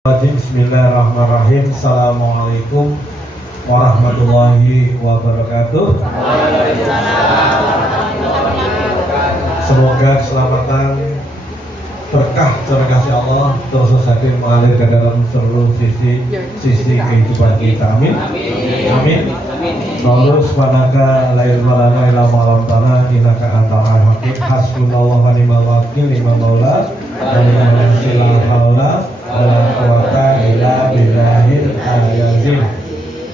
Bismillahirrahmanirrahim. Assalamualaikum warahmatullahi wabarakatuh. Semoga keselamatan, berkah dan kasih Allah terus hadir mengalir ke dalam seluruh sisi kehidupan kita. Amin. Amin. Lalu subhanaka la ilma lana illa ma 'allamtana innaka antal alimul hakim. Hasbunallahu wa ni'mal wakil, ni'mal maula wa ni'mal haula wala quwata illa billahil aliyyil.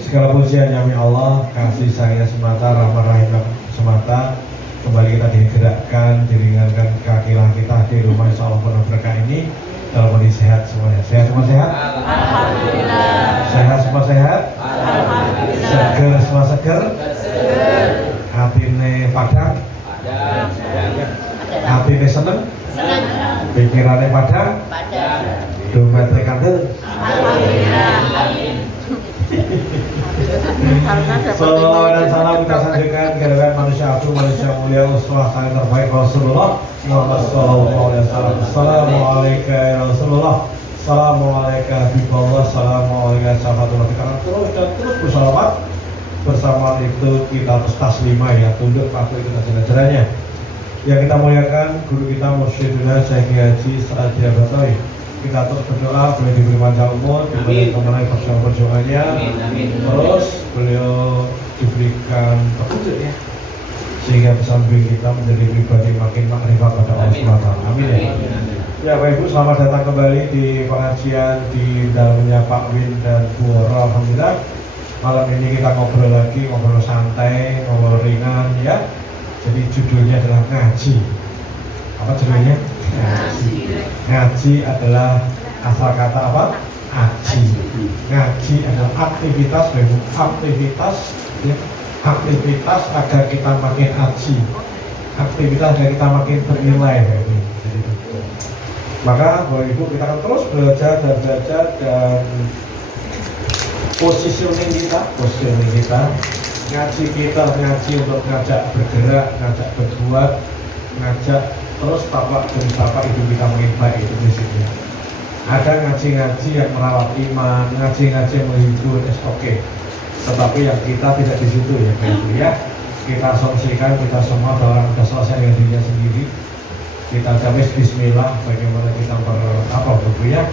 Segala pujian yang Allah, kasih sayang semata, rahmat rahim semata. Kembali kita digerakkan, diringankan kakilah kita di rumah insyaallah penuh berkah ini dalam kondisi sehat semuanya. Sehat semua sehat? Alhamdulillah. Sehat semua sehat? Alhamdulillah. Seger semua seger? Seger. Hatine padang? Padang. Hatine seneng? Seneng. Pikirannya padang? Padang. Dompetnya kandel? Alhamdulillah. Amin. Salawat dan salam kita sampaikan kepada manusia agung, manusia mulia, uswah kami terbaik Rasulullah Muhammad sallallahu alaihi wasallam. Assalamualaikum ya Rasulullah. Assalamualaikum Habibullah. Assalamualaikum sahabatullah. Kita terus dan terus bersalawat. Bersama itu kita terus taslimah ya, tunduk patuh itu ajaran-ajarannya. Yang kita muliakan guru kita Mursyiduna Syekh Haji Sa'adiyah Batoy. Kita terus berdoa beliau diberi panjang umur, diberi kemenangan perjuangan-perjuangannya. Terus beliau diberikan petunjuk ya, sehingga bisa membimbing kita menjadi pribadi makin makrifat pada Allah SWT. Amin ya. Ya Bapak Ibu, selamat datang kembali di pengajian di dalamnya Pak Win dan Bu Ora. Alhamdulillah malam ini kita ngobrol lagi, ngobrol santai, ngobrol ringan ya. Jadi judulnya adalah ngaji. Apa judulnya? Ngaji adalah asal kata apa? Aji. Ngaji adalah aktivitas, ya. Aktivitas agar kita makin aji, aktivitas agar kita makin bernilai. Jadi, maka Bapak Ibu kita akan terus belajar dan positioning kita, ngaji kita ngaji untuk ngajak bergerak, ngajak berbuat, ngajak terus tapak demi tapak hidup kita makin baik. Itu prinsipnya. Ada ngaji-ngaji yang merawat iman, ngaji-ngaji yang menghibur, oke. Tetapi yang kita tidak di situ ya, ya. Kita asumsikan kita semua orang sudah selesai dengan dirinya sendiri. Kita jawab Bismillah, bagaimana kita ya.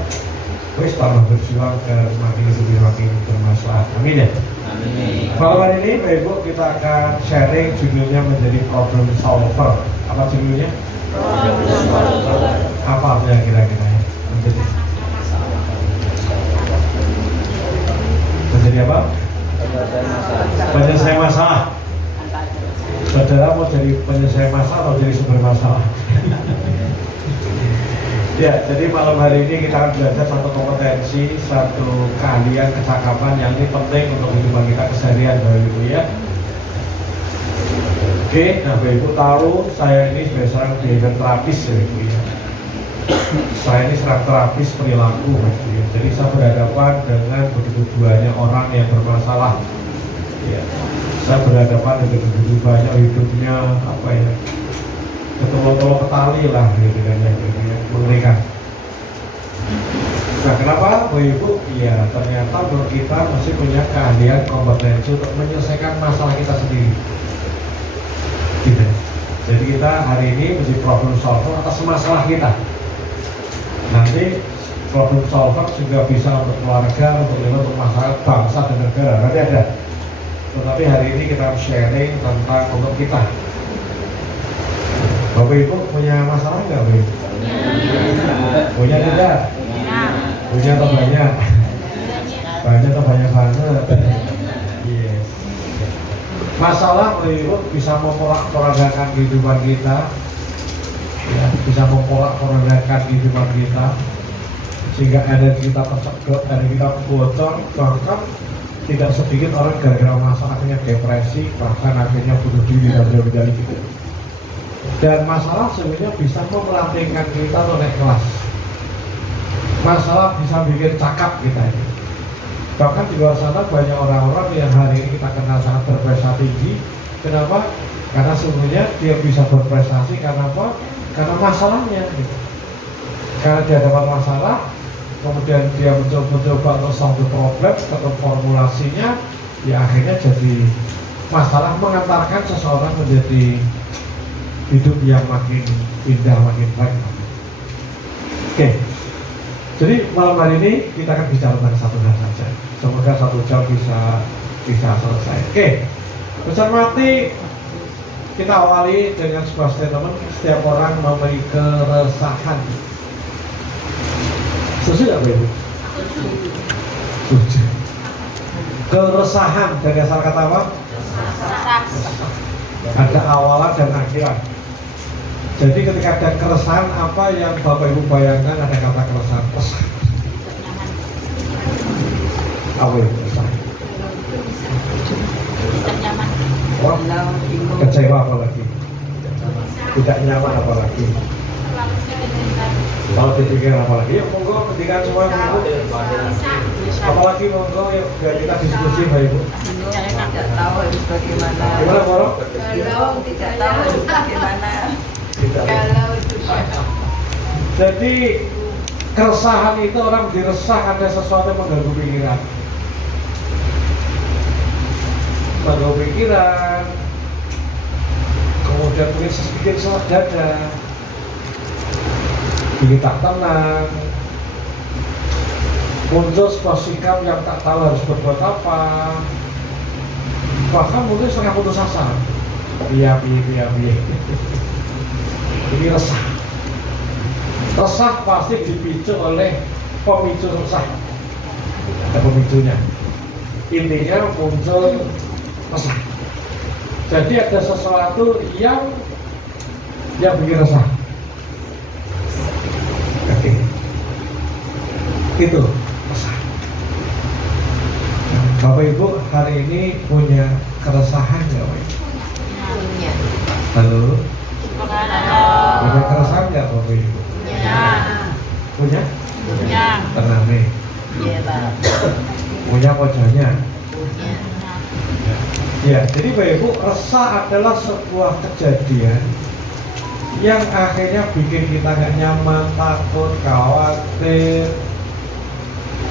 Wis tambah berjuang ke makin lebih makin bermaslahat. Amin ya. Amin. Malam hari ini Bapak Ibu kita akan sharing, judulnya menjadi problem solver. Apa judulnya? Apa artinya kira-kira ya? Menjadi apa? Penyelesai masalah. Saudara mau jadi penyelesai masalah atau jadi sumber masalah? Ya, jadi malam hari ini kita akan belajar satu kompetensi, satu keahlian, kecakapan yang ini penting untuk kehidupan kita keseharian, Bapak Ibu ya. Oke, nah Bapak Ibu tahu saya ini sebagai seorang behavior terapis ya Ibu ya. Saya ini seorang terapis perilaku ya. Jadi saya berhadapan dengan begitu banyak orang yang bermasalah ya. Saya berhadapan dengan begitu banyak hidupnya apa ya, ketolong-tolong ketali lah gitu kan ya, mengerikan. Nah kenapa Bapak Ibu? Ya ternyata menurut kita mesti punya keahlian, kompetensi untuk menyelesaikan masalah kita sendiri gitu. Jadi kita hari ini menjadi problem solver atas masalah kita. Nanti problem solver juga bisa untuk keluarga, untuk masyarakat, bangsa dan negara. Nanti ada. Tetapi hari ini kita sharing tentang untuk kita. Bapak Ibu punya masalah nggak Bapak Ibu? Punya tidak? Punya atau banyak? Banyak atau banyak banget? Yes. Masalah Bapak Ibu bisa memporak-porandakan kehidupan kita, ya, bisa memporak-porandakan kehidupan kita, sehingga energi kita tersedot, energi kita bocor, bahkan tidak sedikit orang gara-gara masalah akhirnya depresi, bahkan akhirnya bunuh diri dan menjadi gitu. Dan masalah sebenarnya bisa memelantingkan kita untuk naik kelas. Masalah bisa bikin cakap kita ini. Bahkan di luar sana banyak orang-orang yang hari ini kita kenal sangat berprestasi tinggi. Kenapa? Karena sebenarnya dia bisa berprestasi karena apa? Karena masalahnya gitu. Karena dia dapat masalah, kemudian dia mencoba untuk solve the problem, ketemu formulasinya, ya akhirnya jadi masalah mengantarkan seseorang menjadi hidup yang makin indah, makin baik. Oke, jadi malam hari ini kita akan bicara tentang satu hal saja. Semoga 1 jam bisa selesai. Oke, besar mati. Kita awali dengan sebuah statement, setiap orang memiliki keresahan. Setuju nggak, Ibu? Setuju. Keresahan dari asal kata apa? Ada awalan dan akhiran. Jadi ketika ada keresahan, apa yang Bapak Ibu bayangkan ada kata keresahan? Resah. Apa itu resah? Oh, kecewa apalagi, tidak nyaman apalagi, kalau dipikir apalagi, ya monggo ketika semua minggu, apalagi monggo ya biar kita diskusi Bapak Ibu. Tidak tahu harus bagaimana. Gimana Moro? Kalau tidak tahu harus bagaimana. Jadi keresahan itu orang diresah ada sesuatu yang mengganggu pikiran. Mengganggu pikiran, kemudian mungkin sedikit salah dada, bikin tak tenang, muncul sebuah sikap yang tak tahu harus berbuat apa, bahkan mungkin setengah putus asa. Iya. Ini resah. Resah pasti dipicu oleh pemicu resah. Ada pemicunya. Intinya muncul resah. Jadi ada sesuatu yang bikin resah. Oke. Itu resah. Nah, Bapak Ibu hari ini punya keresahan nggak, Pak? Punya. Halo. Punya keresahan nggak, Bapak Ibu? Punya? Tenang nih. Iya, Pak. Punya wajahnya. Punya. Ya, jadi Bapak Ibu, resah adalah sebuah kejadian yang akhirnya bikin kita nggak nyaman, takut, khawatir,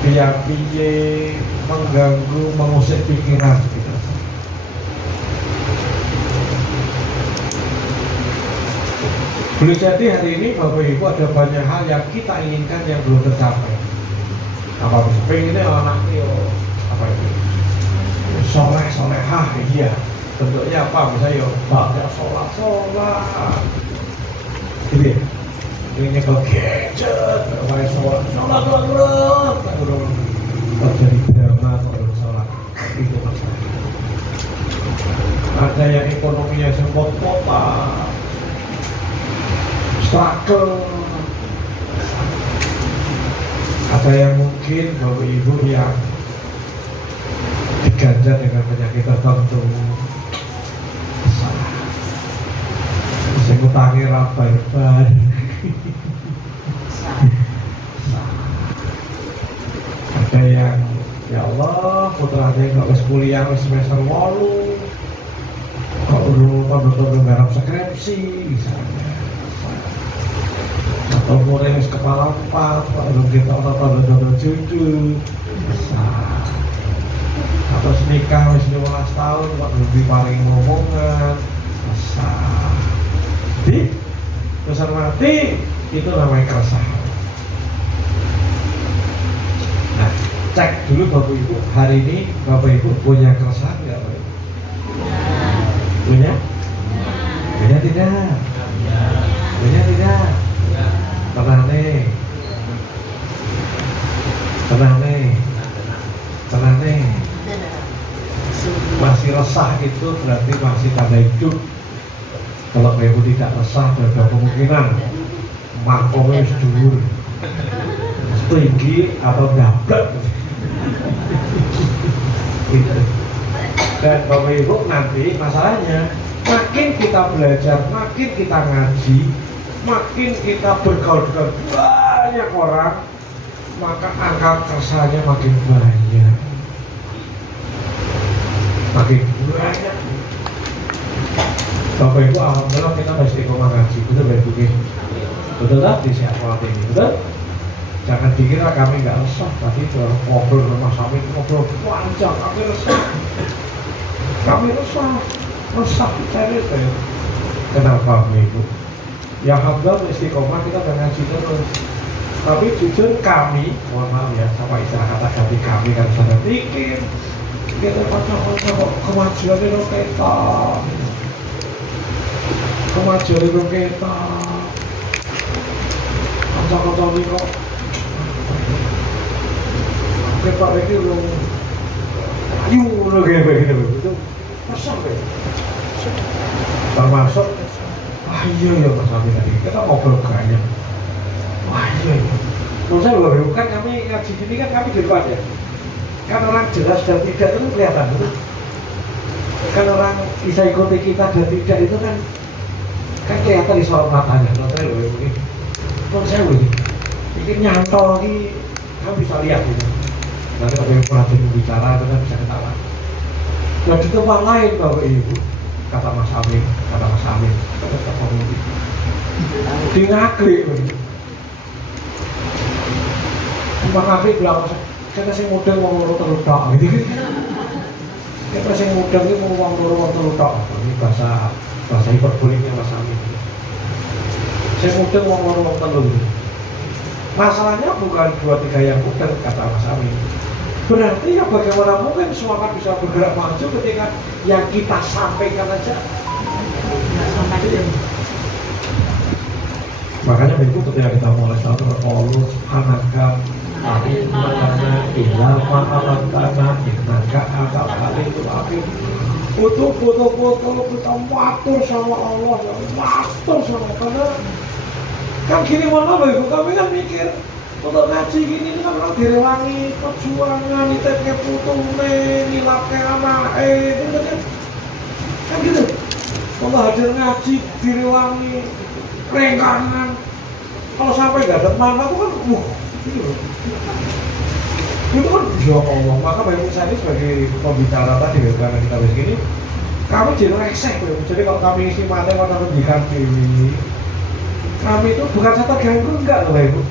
piye, mengganggu, mengusik pikiran kita. Boleh jadi hari ini Bapak Ibu ada banyak hal yang kita inginkan yang belum tercapai. Apa bisa pengennya anaknya apa itu? Solehah, iya. Bentuknya apa? Misalnya baca sholat. Gitu ya? Ini ke gadget, pakai sholat terjadi drama kalau sholat. Itu masalah. Ada yang ekonominya sepot-potan, struggle. Ada yang mungkin Bapak Ibu yang diganjar dengan penyakit tertentu, bisa ngutangi rabar. Ada yang ya Allah putranya nggak wis kuliah wis semester 8 kok udah garap skripsi misalnya, atau mulai wis kepala 4 kok belum kita udah judul atau nikah wis 15 tahun kok belum dipaling ngomongan resah. Jadi besar mati itu namanya keresahan. Nah, cek dulu Bapak Ibu hari ini Bapak Ibu punya keresahan nggak Bapak Ibu? Punya? Punya tidak? Punya tidak? Tenang nih. Masih resah itu berarti masih tanda hidup. Kalau Bapak Ibu tidak resah, ada kemungkinan makomnya sedulur, tinggi atau dablek. Dan Bapak Ibu nanti masalahnya makin kita belajar, makin kita ngaji, makin kita bergaul dengan banyak orang, maka angka keresahannya makin banyak. Bapak Ibu alhamdulillah kita masih istiqomah ngaji, betul Bapak Ibu? Betul tak di sekolah ini, betul? Jangan dikira kami nggak resah. Tadi ngobrol sama Samin, ngobrol panjang, kami resah. Kami resah serius ya. Kenapa Ibu? Ya Alhamdulillah istiqomah kita udah ngaji terus. Tapi jujur kami, mohon maaf ya, sama istilah kata ganti kami kan sudah pikir kita kok kemajuan itu kita, kemajuan itu kita, kanca-kanca ini kok kita ini belum ayu udah kayak begitu itu pasang deh. Termasuk iya ya Mas Amin tadi kita ngobrol banyak. Wah iya. Menurut saya baru kan kami ngaji gini kan kami di depan ya. Kan orang jelas dan tidak itu kelihatan itu. Kan orang bisa ikuti kita dan tidak itu kan kelihatan di sorot matanya. Menurut saya loh ini. Menurut saya loh ini nyantol ini kamu bisa lihat gitu. Nanti kalau yang pernah bicara itu kan bisa ketawa. Nah di tempat lain Bapak Ibu kata Mas Amin, kata komedi di Ngagri Bang Ngagri bilang kita sih muda mau ngurut teludak gitu kita sih muda ini mau ngurut teludak ini bahasa hiperboliknya Mas Amin saya muda mau ngurut teludak masalahnya bukan 2-3 yang muda kata Mas Amin. Berarti ya bagaimana mungkin semangat bisa bergerak maju ketika yang kita sampaikan aja nggak sampai. Makanya itu ketika kita mulai satu Allah subhanaka alimana ilal ma'amatana innaka akal itu akhir foto kita matur sama Allah ya matur sama karena kan gini mana loh Ibu kami kan mikir untuk ngaji gini kan orang direwangi perjuangan nitipnya putune nilapnya anak itu kan gitu kalau hadir ngaji direwangi rengkangan kalau sampai gak ada mana itu kan gitu itu kan ya Allah maka bagi saya ini sebagai pembicara tadi karena kita begini kami jadi resek jadi kalau kami isi mati pada pendidikan ini kami itu bukan saya terganggu enggak loh Ibu.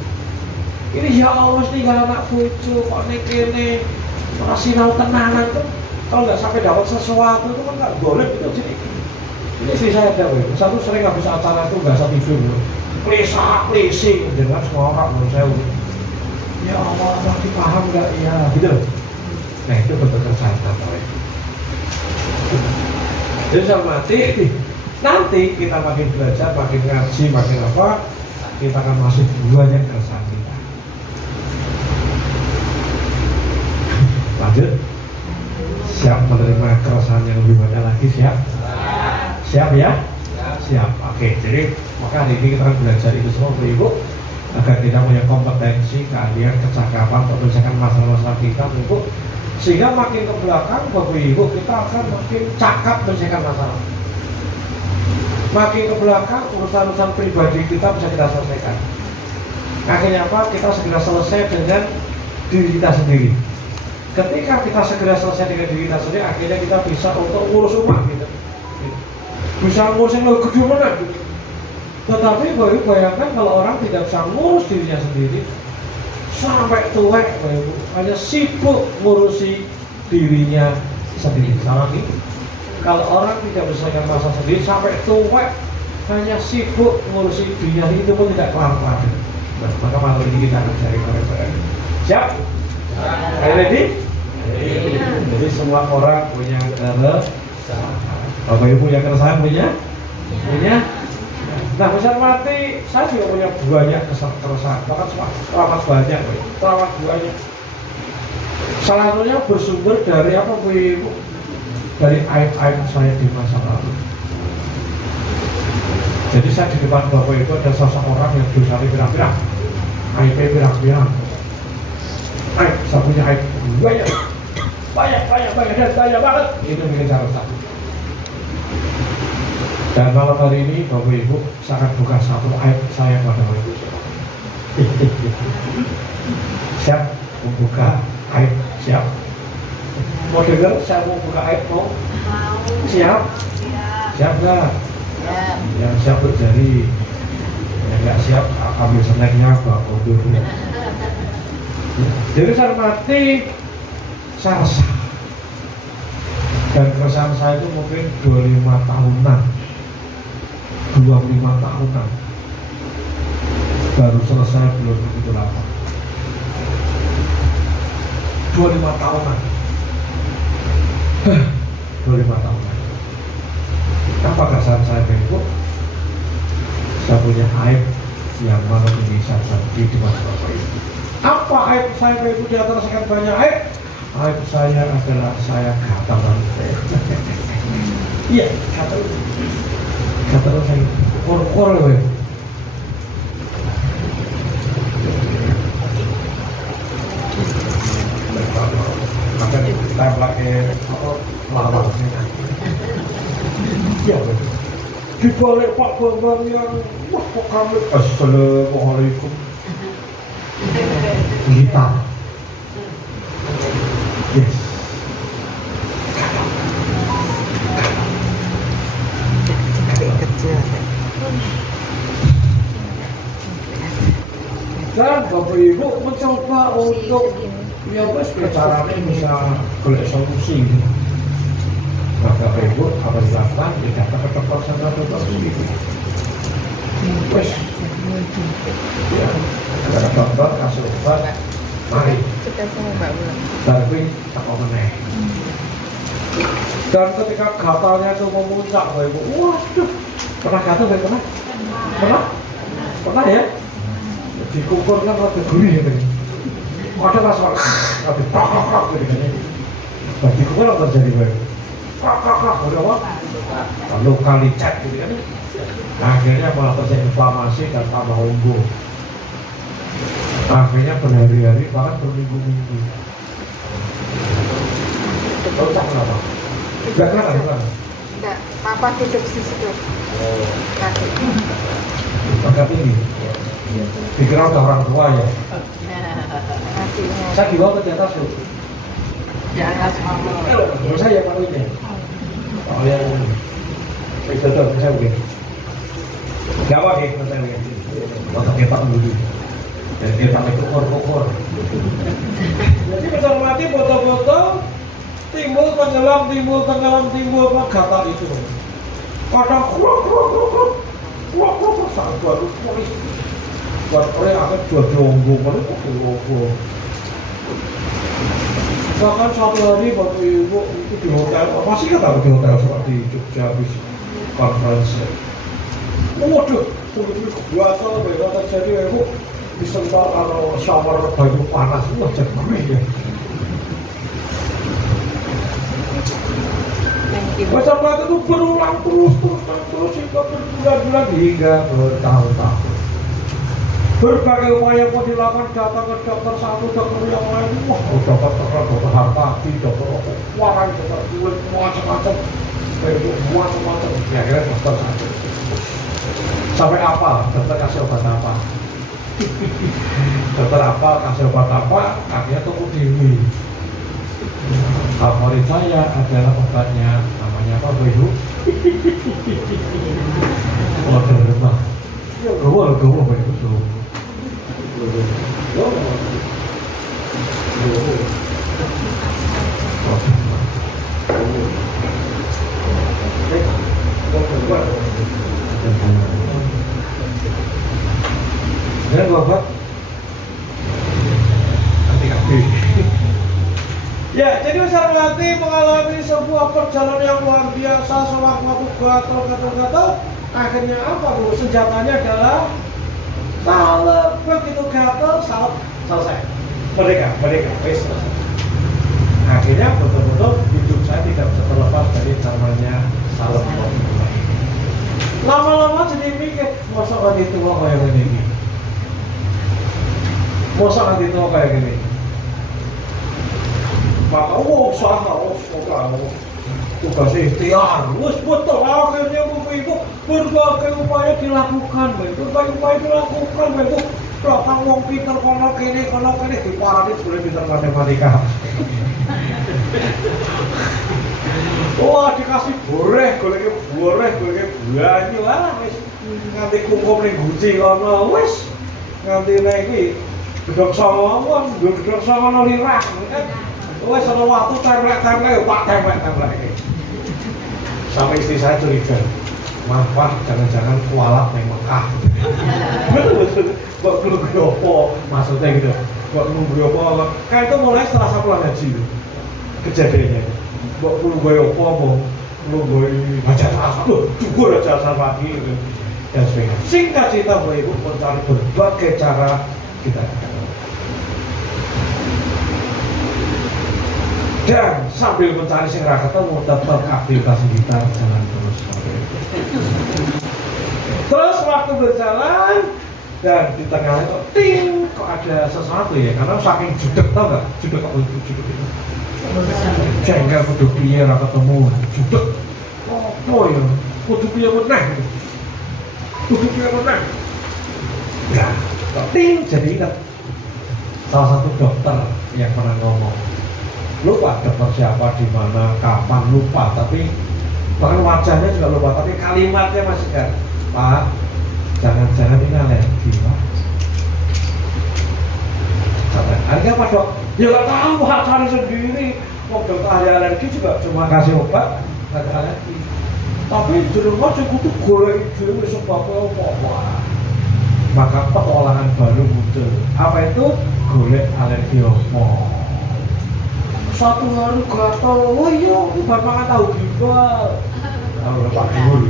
Ini ya Allah tinggal anak cucu kok ini rasional tenanan tuh kalau nggak sampai dapat sesuatu itu kan nggak boleh gitu jadi ini sih saya ada satu sering habis acara itu nggak bisa tidur klise dengan semua orang menurut saya ya Allah masih paham nggak ya gitu nah itu betul-betul saya tahu jadi saya mati nanti kita makin belajar makin ngaji makin apa kita akan masih banyak keresahan kita. Lanjut, siap menerima keresahan yang lebih banyak lagi siap ya siap oke jadi maka hari ini kita akan belajar itu semua Bapak Ibu agar kita punya kompetensi keahlian kecakapan untuk menyelesaikan masalah-masalah kita Ibu sehingga makin ke belakang Bapak Ibu kita akan makin cakap menyelesaikan masalah makin ke belakang urusan-urusan pribadi kita bisa kita selesaikan akhirnya apa kita segera selesai dengan diri kita sendiri. Ketika kita segera selesai dengan diri kita sendiri, akhirnya kita bisa untuk ngurus rumah gitu. Bisa ngurusin lebih gede mana gitu. Tetapi bayangkan kalau orang tidak bisa ngurus dirinya sendiri sampai tua, hanya sibuk ngurusi dirinya sendiri. Salah nih. Kalau orang tidak bisa menyelesaikan masalah sendiri sampai tua, hanya sibuk ngurusi dirinya itu pun tidak kelar-kelar. Nah, maka malam ini kita akan cari bareng-bareng. Siap? Ready? Jadi semua orang punya keresahan. Bapak Ibu punya keresahan punya? Nah besar mati saya juga punya banyak keresahan. Bahkan teramat banyak, teramat banyak. Salah satunya bersumber dari apa Bu Ibu? Dari aib-aib saya di masa lalu. Jadi saya di depan Bapak Ibu ada sosok orang yang dosanya pirang-pirang, aibnya pirang-pirang. Aib, saya punya aib banyak dan banyak banget. Itu bikin saya resah. Dan malam hari ini Bapak Ibu saya akan buka satu aib saya pada Bapak Ibu. Siap membuka aib? Siap? Mau dengar saya mau buka aib? Mau? Siap? Siap nggak? Yang siap berjari, yang nggak siap ambil snacknya Pak. Jadi saya mati, saya resah. Dan keresahan saya itu mungkin 25 tahunan, 25 tahunan. Baru selesai belum begitu lama. 25 tahunan. 25 tahunan. Apa keresahan saya itu? Saya punya aib yang mana ini saya sakit di masa lalu. Apa aib saya itu di antara sekian banyak aib? Aib saya adalah saya gatal rambut. Iya, gatal saya kor loh. Maka kita pakai lama. Iya, di balik Pak Bambang yang wah kok kami assalamualaikum hitam. Yes. Kecil. Dan Bapak Ibu mencoba untuk ya wes caranya bisa golek solusi. Maka Bapak Ibu apa dilakukan? Datang ke dokter sama dokter sendiri. Wes, ya, ada dokter kasih obat. Mari. Suka sama Mbak Bulan. Tapi tak mau meneh. Dan ketika gatalnya itu memuncak, Bapak Ibu, waduh, pernah gatal Bapak pernah? Pernah ya? Dikukur kan rada gurih ya Bapak. Ada rasa rada krak gitu kan. Nah, dikukur apa terjadi Bapak? Krak, ada apa? Lalu kali cek gitu kan. Akhirnya malah terjadi inflamasi dan tambah unggu. Akhirnya berhari-hari bahkan berminggu-minggu. Rusak kenapa? Enggak kan? Enggak, Papa duduk di situ. Kaki. Angkat tinggi. Dikira udah orang tua ya. Kakinya. Saya di bawah ke atas loh. Jangan mama. Menurut saya Pak ini. Oh yang itu saya begini. Gak apa sih, saya begini. Otak kita dulu. Dan dia pakai kukur. Jadi besar mati botol-botol timbul tenggelam gatal itu. Kadang sangat baru polis. Buat oleh akan jual jonggo, paling jonggo. Bahkan suatu hari Bapak Ibu itu di hotel, masih kan tahu di hotel seperti Jogja habis konferensi. Waduh, begitu kebuatan, beda terjadi Ibu disentak kalau shower baju panas, wah jadi gurih ya. Masa itu berulang terus hingga berbulan-bulan hingga bertahun-tahun. Berbagai upaya pun dilakukan, datang ke dokter satu, dokter yang lain, wah dokter Harpati, dokter Warai, dokter kulit, macam-macam, ya akhirnya dokter satu. Sampai apa? Dokter kasih obat apa? Dokter apa? Kasih obat apa? Akhirnya tunggu dewi. Favorit saya adalah obatnya, namanya apa Bu? Obat remah. Ya gawa Bu itu. Ya Bapak. Ya, jadi Ustaz Melati mengalami sebuah perjalanan yang luar biasa sewaktu gatal. Akhirnya apa Bu? Senjatanya adalah salep. Begitu gatal, salep selesai. Merdeka, wes selesai. Akhirnya betul-betul hidup saya tidak bisa terlepas dari namanya salep. Lama-lama jadi mikir, masa nanti tua kayak gini? Masa nanti tua kayak gini? Maka tugas ikhtiar, betul akhirnya Ibu berbagai upaya dilakukan, datang wong pinter kono kene diparani boleh pinter matematika. Wah dikasih boreh, golek banyu lah wis nganti kungkum ning guci kono wis nganti nek iki Gedhog songo, gedhog songo no lirah. Wes ana waktu templek-templek, Pak templek-templek. Sampai istri saya curiga. Maaf Pak, jangan-jangan kualat ning Mekah. Kok nunggu apa? Maksudnya gitu. Kok nunggu apa? Kan itu mulai setelah saya pulang haji. Kejadiannya. Kok nunggu apa? Nunggu baca asal, cukup baca asal pagi gitu. Dan sebagainya. Singkat cerita Bapak Ibu mencari berbagai cara kita. Dan sambil mencari sing ra ketemu tetap aktivitas kita jalan terus. Terus waktu berjalan dan di tengah itu ting kok ada sesuatu ya, karena saking judek, tau nggak judek itu jengkel kudu piye ra ketemu judek oh ya kudu piye meneh ya kok ting jadi ingat salah satu dokter yang pernah ngomong, lupa dokter siapa, di mana, kapan, lupa, tapi bahkan wajahnya juga lupa, tapi kalimatnya masih kan, Pak, jangan-jangan ini alergi, Pak. Akhirnya Pak Dok, ya gak tahu, Pak, cari sendiri. Mau dokter ahli alergi juga cuma kasih obat, gak ada alergi. Tapi di rumah saya kutu goreng dulu sebabnya apa. Maka petualangan baru muncul. Apa itu? Golek alergi apa. Satu hari gatal, oh iya, bukan makan tahu gimbal. Tahu Pak Dul.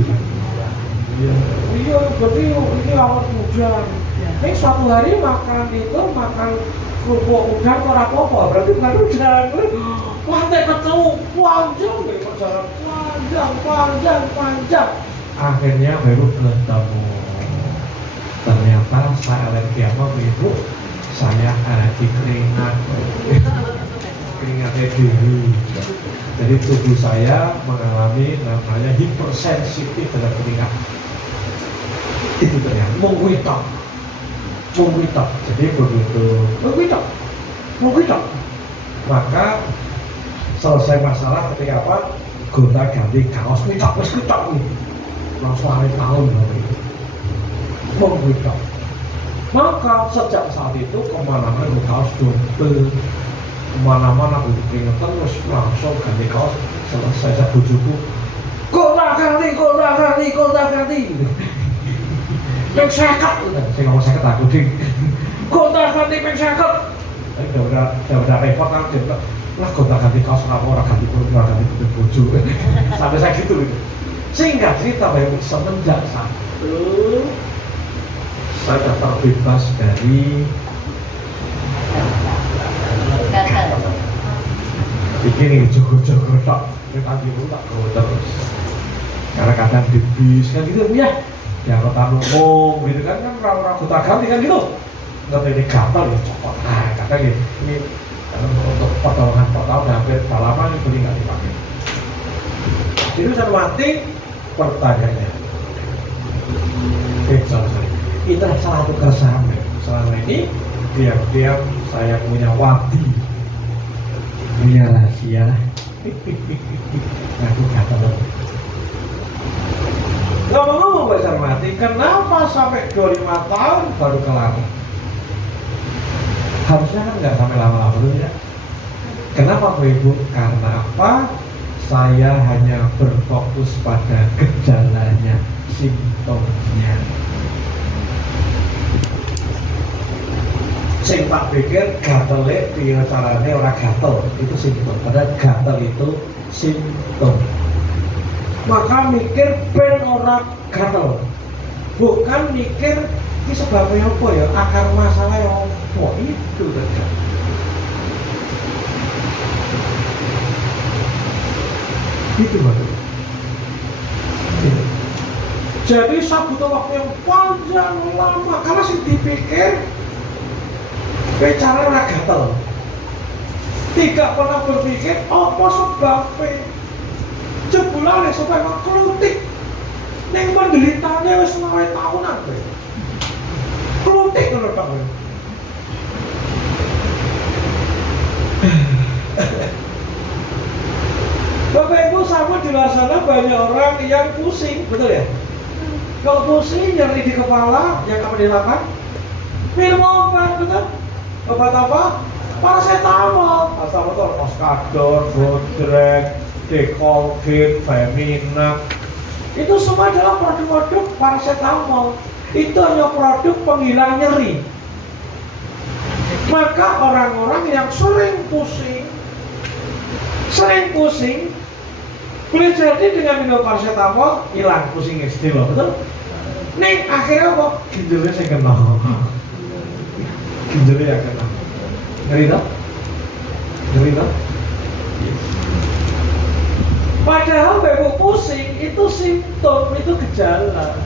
Iya, berarti ini awal hujan. Ini suatu hari makan kerupuk udang kok apa-apa, berarti bukan hujan. Wah, ketemu panjang deh perjalanan, panjang. Akhirnya baru ketemu. Ternyata saya alergi apa, Ibu? Saya alergi keringat. Keringatnya dulu. Jadi tubuh saya mengalami namanya hipersensitif terhadap keringat. Itu ternyata mengwitok. Jadi begitu mengwitok. Maka selesai masalah ketika apa? Gonta ganti kaos witok langsung hari tahun mengwitok. Maka sejak saat itu kemana-mana kaos double, kemana-mana aku keringetan terus langsung ganti kaos. Selesai saya bujuku gonta ganti peng 50, saya ngomong 50 aku ding gonta ganti peng 50. Tapi udah repot kan dia lah gonta ganti kaos orang ganti bojo sampai saya gitu loh. Singkat cerita Bapak semenjak satu saya terbebas dari bikin jogo-jogo tak tadi tak go terus karena kadang di bis kan gitu ya di angkutan umum gitu kan orang-orang kota ganti kan gitu nggak ini gatal ya copot kadang ini untuk potongan hampir balapan ini beli nggak dipakai. Jadi saya mati pertanyaannya itu salah satu keresahan selama ini diam-diam saya punya wadi, punya rahasia aku kata ngomong-ngomong Pak Sarmati, kenapa sampai 25 tahun baru kelar? Harusnya kan nggak sampai lama-lama dulu ya. Kenapa Bu Ibu? Karena apa? Saya hanya berfokus pada gejalanya, simptomnya. Sing tak pikir gatel piye carane ora gatel, itu simptom. Padahal gatel itu simptom. Maka mikir ben ora gatel. Bukan mikir ini sebabnya apa ya, akar masalahnya apa, itu saja. Itu baru. Jadi saya butuh waktu yang panjang lama karena sih dipikir bicara ora gatel. Tidak pernah berpikir apa sebabnya. Jebulane sampai klutik. Ning penderitane wis 9 tahunan kowe. Klutik ngono tok. Bapak Ibu sama di luar sana banyak orang yang pusing, betul ya? Kalau pusing, nyeri di kepala, yang apa dilakukan? Minum obat, betul? Obat apa? Paracetamol. Paracetamol itu Oskadon, Bodrek, Decolgate, Feminac. Itu semua adalah produk-produk paracetamol. Itu hanya produk penghilang nyeri. Maka orang-orang yang sering pusing, boleh jadi dengan minum paracetamol hilang pusingnya sedih, betul? Nih akhirnya apa? Ginjalnya saya kena. Ginjalnya ya kena. Ngeri tak? Padahal ibu pusing itu simptom, itu gejala.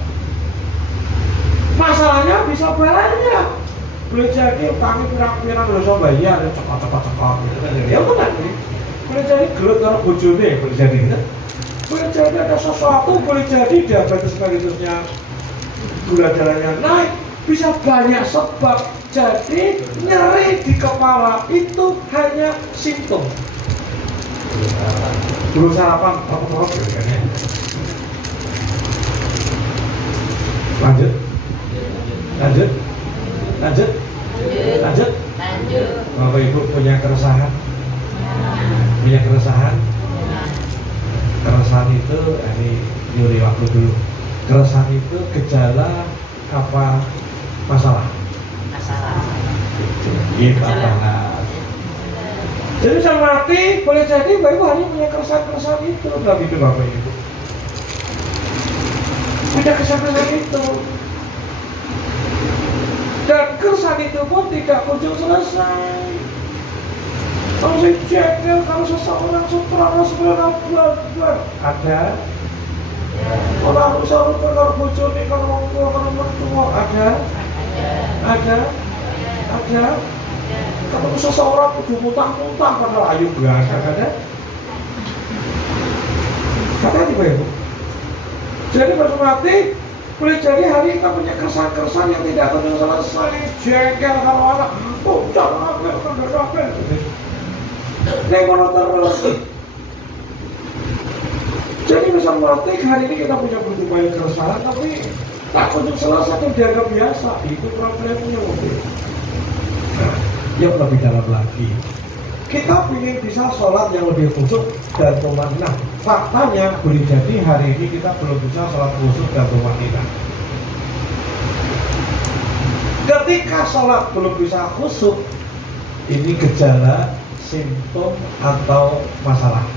Masalahnya bisa banyak. Boleh jadi utangnya pirang-pirang udah bisa bayar, cekak gitu kan. Ya benar nih. Boleh jadi gelut karena bojone, boleh jadi kan? Boleh jadi ada sesuatu, boleh jadi diabetes mellitusnya, gula darahnya naik, bisa banyak sebab. Jadi nyeri di kepala itu hanya simptom. Belum sarapan, apa ya? Lanjut. Bapak Ibu punya keresahan? Keresahan itu, ini nyuri waktu dulu. Keresahan itu gejala apa masalah? Kita bahas. Jadi bisa mati, boleh jadi Bapak Ibu hanya punya keresahan itu dalam hidup Bapak Ibu. Punya keresahan itu. Dan keresahan itu pun tidak kunjung selesai. Kalau saya jengkel, kalau seseorang sutrana sebenarnya buat ada. Kalau misalnya kalau bojone, kalau orang tua, kalau mertua ada. Kalau seseorang udah muntah-muntah padahal ayu berangkat ada. Hati-hati Bapak Ibu. Jadi pas mati, boleh jadi hari kita punya keresahan-keresahan yang tidak kunjung selesai. Jengkel kalau anak, jangan ambil. Ini mau terus. Jadi bisa melatih hari ini kita punya begitu banyak keresahan, tapi tak kunjung selesai itu dianggap biasa. Itu problemnya mobil. Yang lebih dalam lagi, kita ingin bisa sholat yang lebih khusyuk dan tumanina. Faktanya boleh jadi hari ini kita belum bisa sholat khusyuk dan tumanina. Ketika sholat belum bisa khusyuk, ini gejala, simptom atau masalah?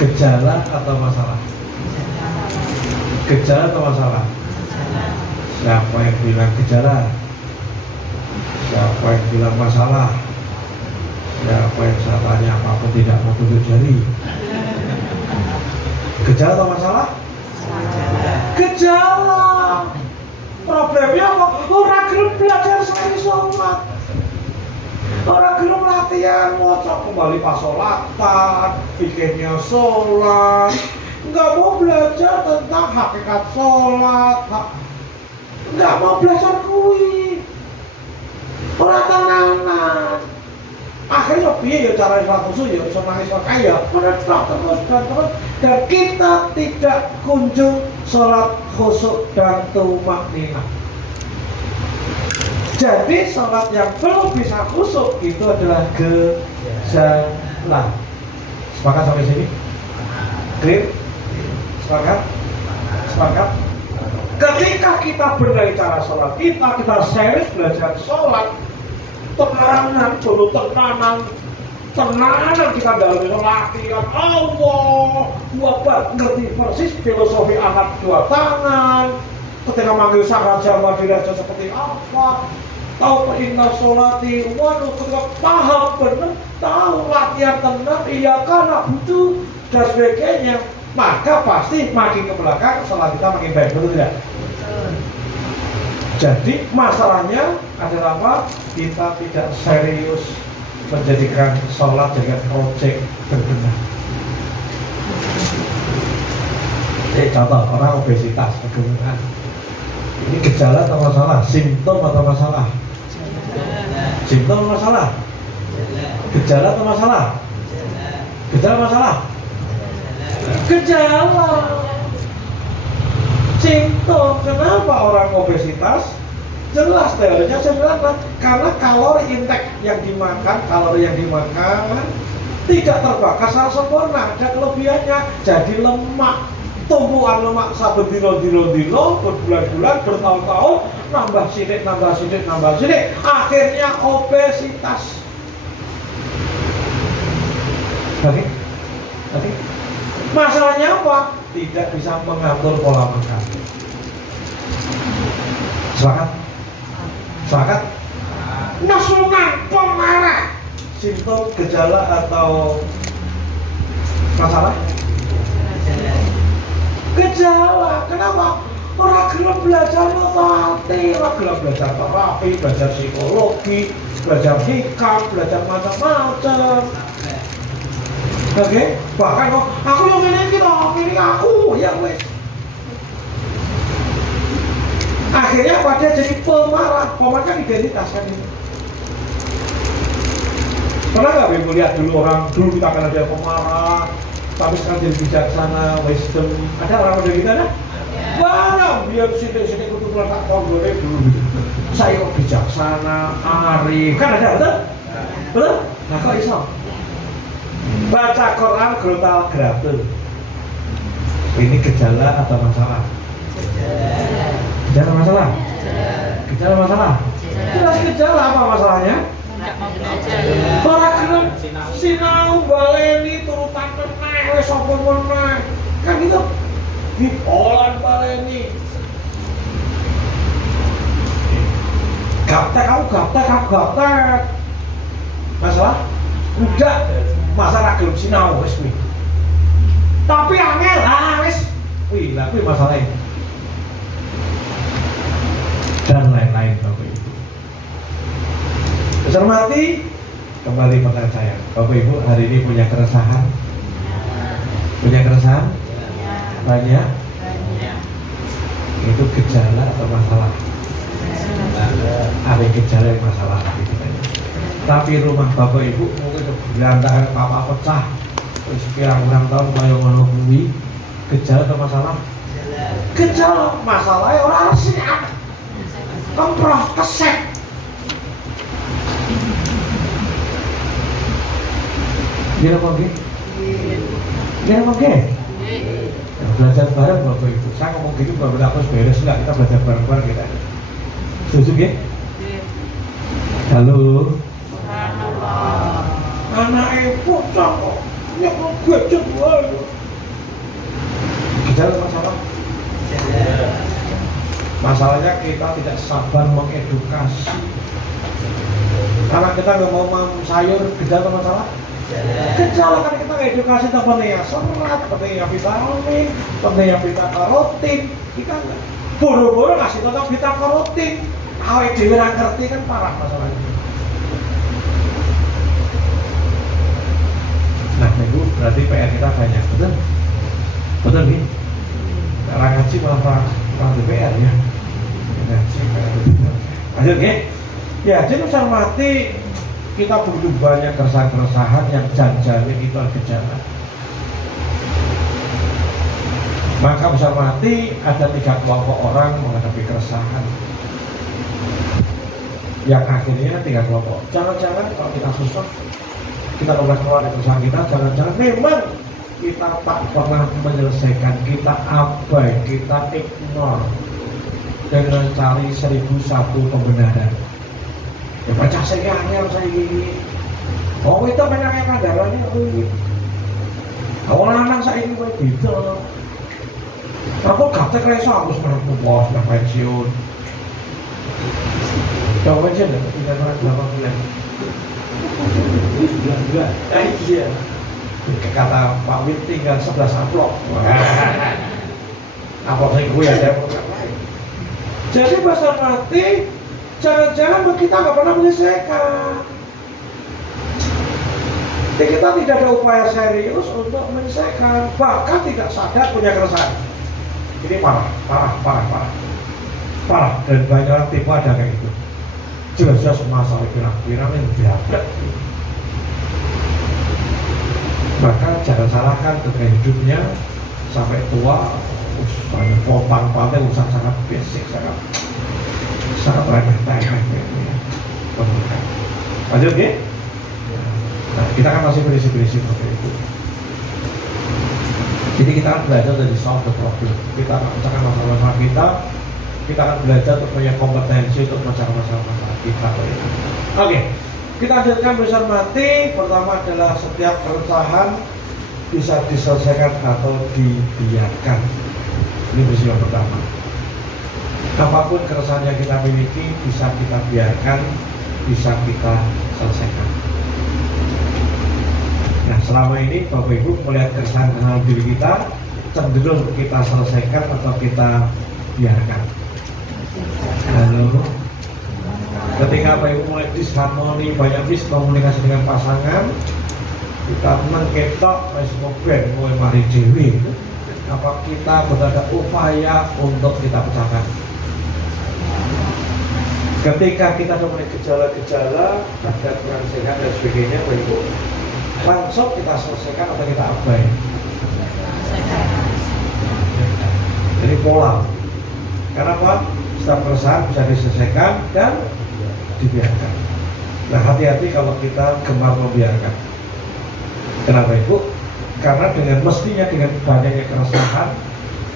Gejala atau masalah? Gejala atau masalah? Siapa yang bilang gejala? Siapa yang bilang masalah? Siapa yang saya tanya apapun tidak mau tunjuk jari? Gejala atau masalah? Gejala. Problemnya apa? Orang gelem belajar sekali sholat. Orang gelem latihan ngocok kembali pas sholatan, pikirnya sholat. Nggak mau belajar tentang hakikat sholat. Nggak mau belajar kui. Orang tenanan. Akhirnya piye ya cara sholat khusyuk ya bisa nangis kaya. Menetap terus dan kita tidak kunjung sholat khusyuk dan tumanina. Jadi sholat yang belum bisa khusyuk itu adalah gejala. Sepakat sampai sini? Clear? Sepakat? Ketika kita benar cara sholat kita serius belajar sholat, tenanan kita dalam latihan Allah Akbar, ngerti persis filosofi ahad dua tangan. Ketika manggil syarat jamaah dirasa seperti apa, tahu inna sholati waduh, ketika paham benar, tahu latihan tenang, iya karena butuh dan sebagainya, maka pasti makin ke belakang sholat kita makin baik, betul tidak? Jadi masalahnya adalah apa? Kita tidak serius menjadikan sholat jadi proyek berbenah. Contoh orang obesitas, kegemukan. Ini gejala atau masalah? Simptom atau masalah? Simptom atau masalah? Gejala atau masalah? Gejala masalah? Gejala. Simptom. Kenapa orang obesitas? Jelas teorinya sederhana, karena kalori intake yang dimakan, tidak terbakar secara sempurna, ada kelebihannya, jadi lemak, tumpuan lemak saben dino, berbulan-bulan, bertahun-tahun, nambah sidik, akhirnya obesitas. Oke? Masalahnya apa? Tidak bisa mengatur pola makan. Sepakat? Nasungan pemarah, simptom, gejala atau masalah? Gejala. Kenapa? Orang gelap belajar terapi, belajar psikologi, belajar hikam, belajar macam-macam. Oke? Bahkan aku yang ini aku ya wes. Akhirnya apa? Dia jadi pemarah kan identitas kan ini. Pernah nggak ibu lihat dulu kita kan ada pemarah, tapi sekarang jadi bijaksana, wisdom. Ada orang model kita ada? Banyak. Biar sini kutu tak tahu gue dulu. Saya kok bijaksana, arif, kan ada betul? Nah kok iso? Baca Quran grotal gratul. Ini gejala atau masalah? Gejala masalah? Jelas gejala. Apa masalahnya? Orang gelem sinau baleni turutan meneh wis apa meneh. Kan itu dipolan baleni. Gaptek. Masalah? Udah. Masalah gelem sinau wis kuwi. Tapi angel wis. Kuwi masalahnya. Dan lain-lain Bapak Ibu. Hormati, kembali pada saya. Bapak Ibu hari ini punya keresahan? Banyak. Itu gejala atau masalah? Ada gejala yang masalah gitu. Tapi rumah Bapak Ibu mungkin berantakan, papa pecah, terus pirang-pirang tahun kaya ngono kuwi, gejala atau masalah? Gejala. Masalahnya orang siap. Kemproh, kesek. Gila mungkin? Belajar bareng Bapak Ibu. Saya ngomong gitu beberapa beres enggak, kita belajar bareng-bareng kita. Setuju ya? Halo. Anak ibu cakok, nyekok gadget wae. Gejala masalah? Masalahnya kita tidak sabar mengedukasi. Anak kita nggak mau sayur, gejala masalah? Gejala kan kita edukasi tentang pentingnya serat, pentingnya vitamin, pentingnya beta karotin. Kita boro-boro ngasih tentang beta karotin. Awake dhewe ora ngerti kan parah masalahnya. Nah, itu berarti PR kita banyak, betul nih. Orang ngaji malah orang DPR ya. Lanjut ya, jadi besar mati kita begitu banyak keresahan yang janjane itu gejala. Maka besar mati ada 3 kelompok orang menghadapi keresahan. Yang akhirnya 3 kelompok. Jangan-jangan kalau kita susah, kita keluar dari perusahaan kita, jangan-jangan memang kita tak pernah menyelesaikan, kita abai, kita ignore dengan cari 1001 pembenaran. Ya baca saya gini. Oh itu banyak kandarannya. Awal anak saya ini kayak gitu. Aku gaptek reso aku sebenarnya bos sudah pensiun. Coba aja deh, kita pernah 8 bulan. Iya. Kata Pak Win tinggal 11 amplop. Apa sih gue ya saya lain. Jadi besar mati, jangan-jangan kita nggak pernah menyelesaikan. Jadi kita tidak ada upaya serius untuk menyelesaikan, bahkan tidak sadar punya keresahan. Ini parah. Dan banyak orang tipe ada kayak gitu. Jelas-jelas masalah pirang-pirang yang diabrak. Maka jangan salahkan ketika hidupnya sampai tua, banyak potang-potang usaha sangat basic, sangat sangat remeh-temeh ya. Lanjut ya. Nah, kita kan masih berisi-berisi Bapak Ibu. Jadi kita akan belajar dari solve the problem. Kita akan pecahkan masalah-masalah kita akan belajar untuk punya kompetensi untuk memecahkan masalah-masalah kita. Oke, kita lanjutkan tulisan mati. Pertama adalah setiap keresahan bisa diselesaikan atau dibiarkan. Ini prinsip yang pertama. Apapun keresahan yang kita miliki bisa kita biarkan, bisa kita selesaikan. Nah, selama ini Bapak Ibu melihat keresahan dalam diri kita, cenderung kita selesaikan atau kita biarkan. Halo. Ketika Bapak Ibu mulai disharmoni, banyak miskomunikasi dengan pasangan, kita mengketok resiko ben mulai mari dewi. Apa kita berada upaya untuk kita pecahkan? Ketika kita mempunyai gejala-gejala ada kurang sehat dan sebagainya, Bapak Ibu, langsung kita selesaikan atau kita abai? Jadi pola. Kenapa? Setiap keresahan bisa diselesaikan dan dibiarkan. Nah, hati-hati kalau kita gemar membiarkan. Kenapa Ibu? Karena mestinya dengan banyaknya keresahan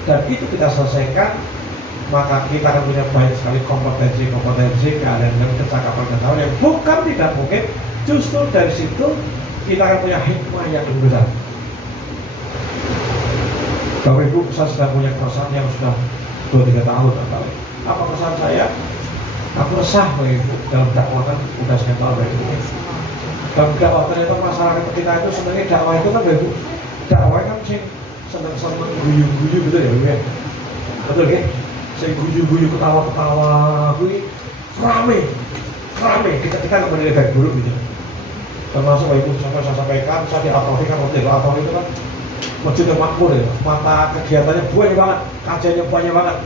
dan itu kita selesaikan, maka kita akan punya banyak sekali kompetensi, keahlian dan kecakapan yang bukan tidak mungkin. Justru dari situ kita akan punya hikmah yang lebih besar. Bapak Ibu, saya sudah punya keresahan yang sudah 2-3 tahun atau apa keresahan saya? Aku resah Bapak Ibu dalam dakwah kan udah saya tahu Bapak Ibu. Dalam dakwah ternyata masyarakat kita itu sebenarnya dakwah itu kan Bapak Ibu, dakwah kan sih seneng-seneng guyu-guyu gitu ya Bapak Ibu. Betul kan? Saya guyu-guyu ketawa-ketawa, gue rame. Kita nggak menilai baik buruk gitu. Termasuk Bapak Ibu sampai saya sampaikan, saya di Atrofi kan waktu itu Atrofi itu kan masjid yang makmur ya, mata kegiatannya banyak banget, kajiannya banyak banget.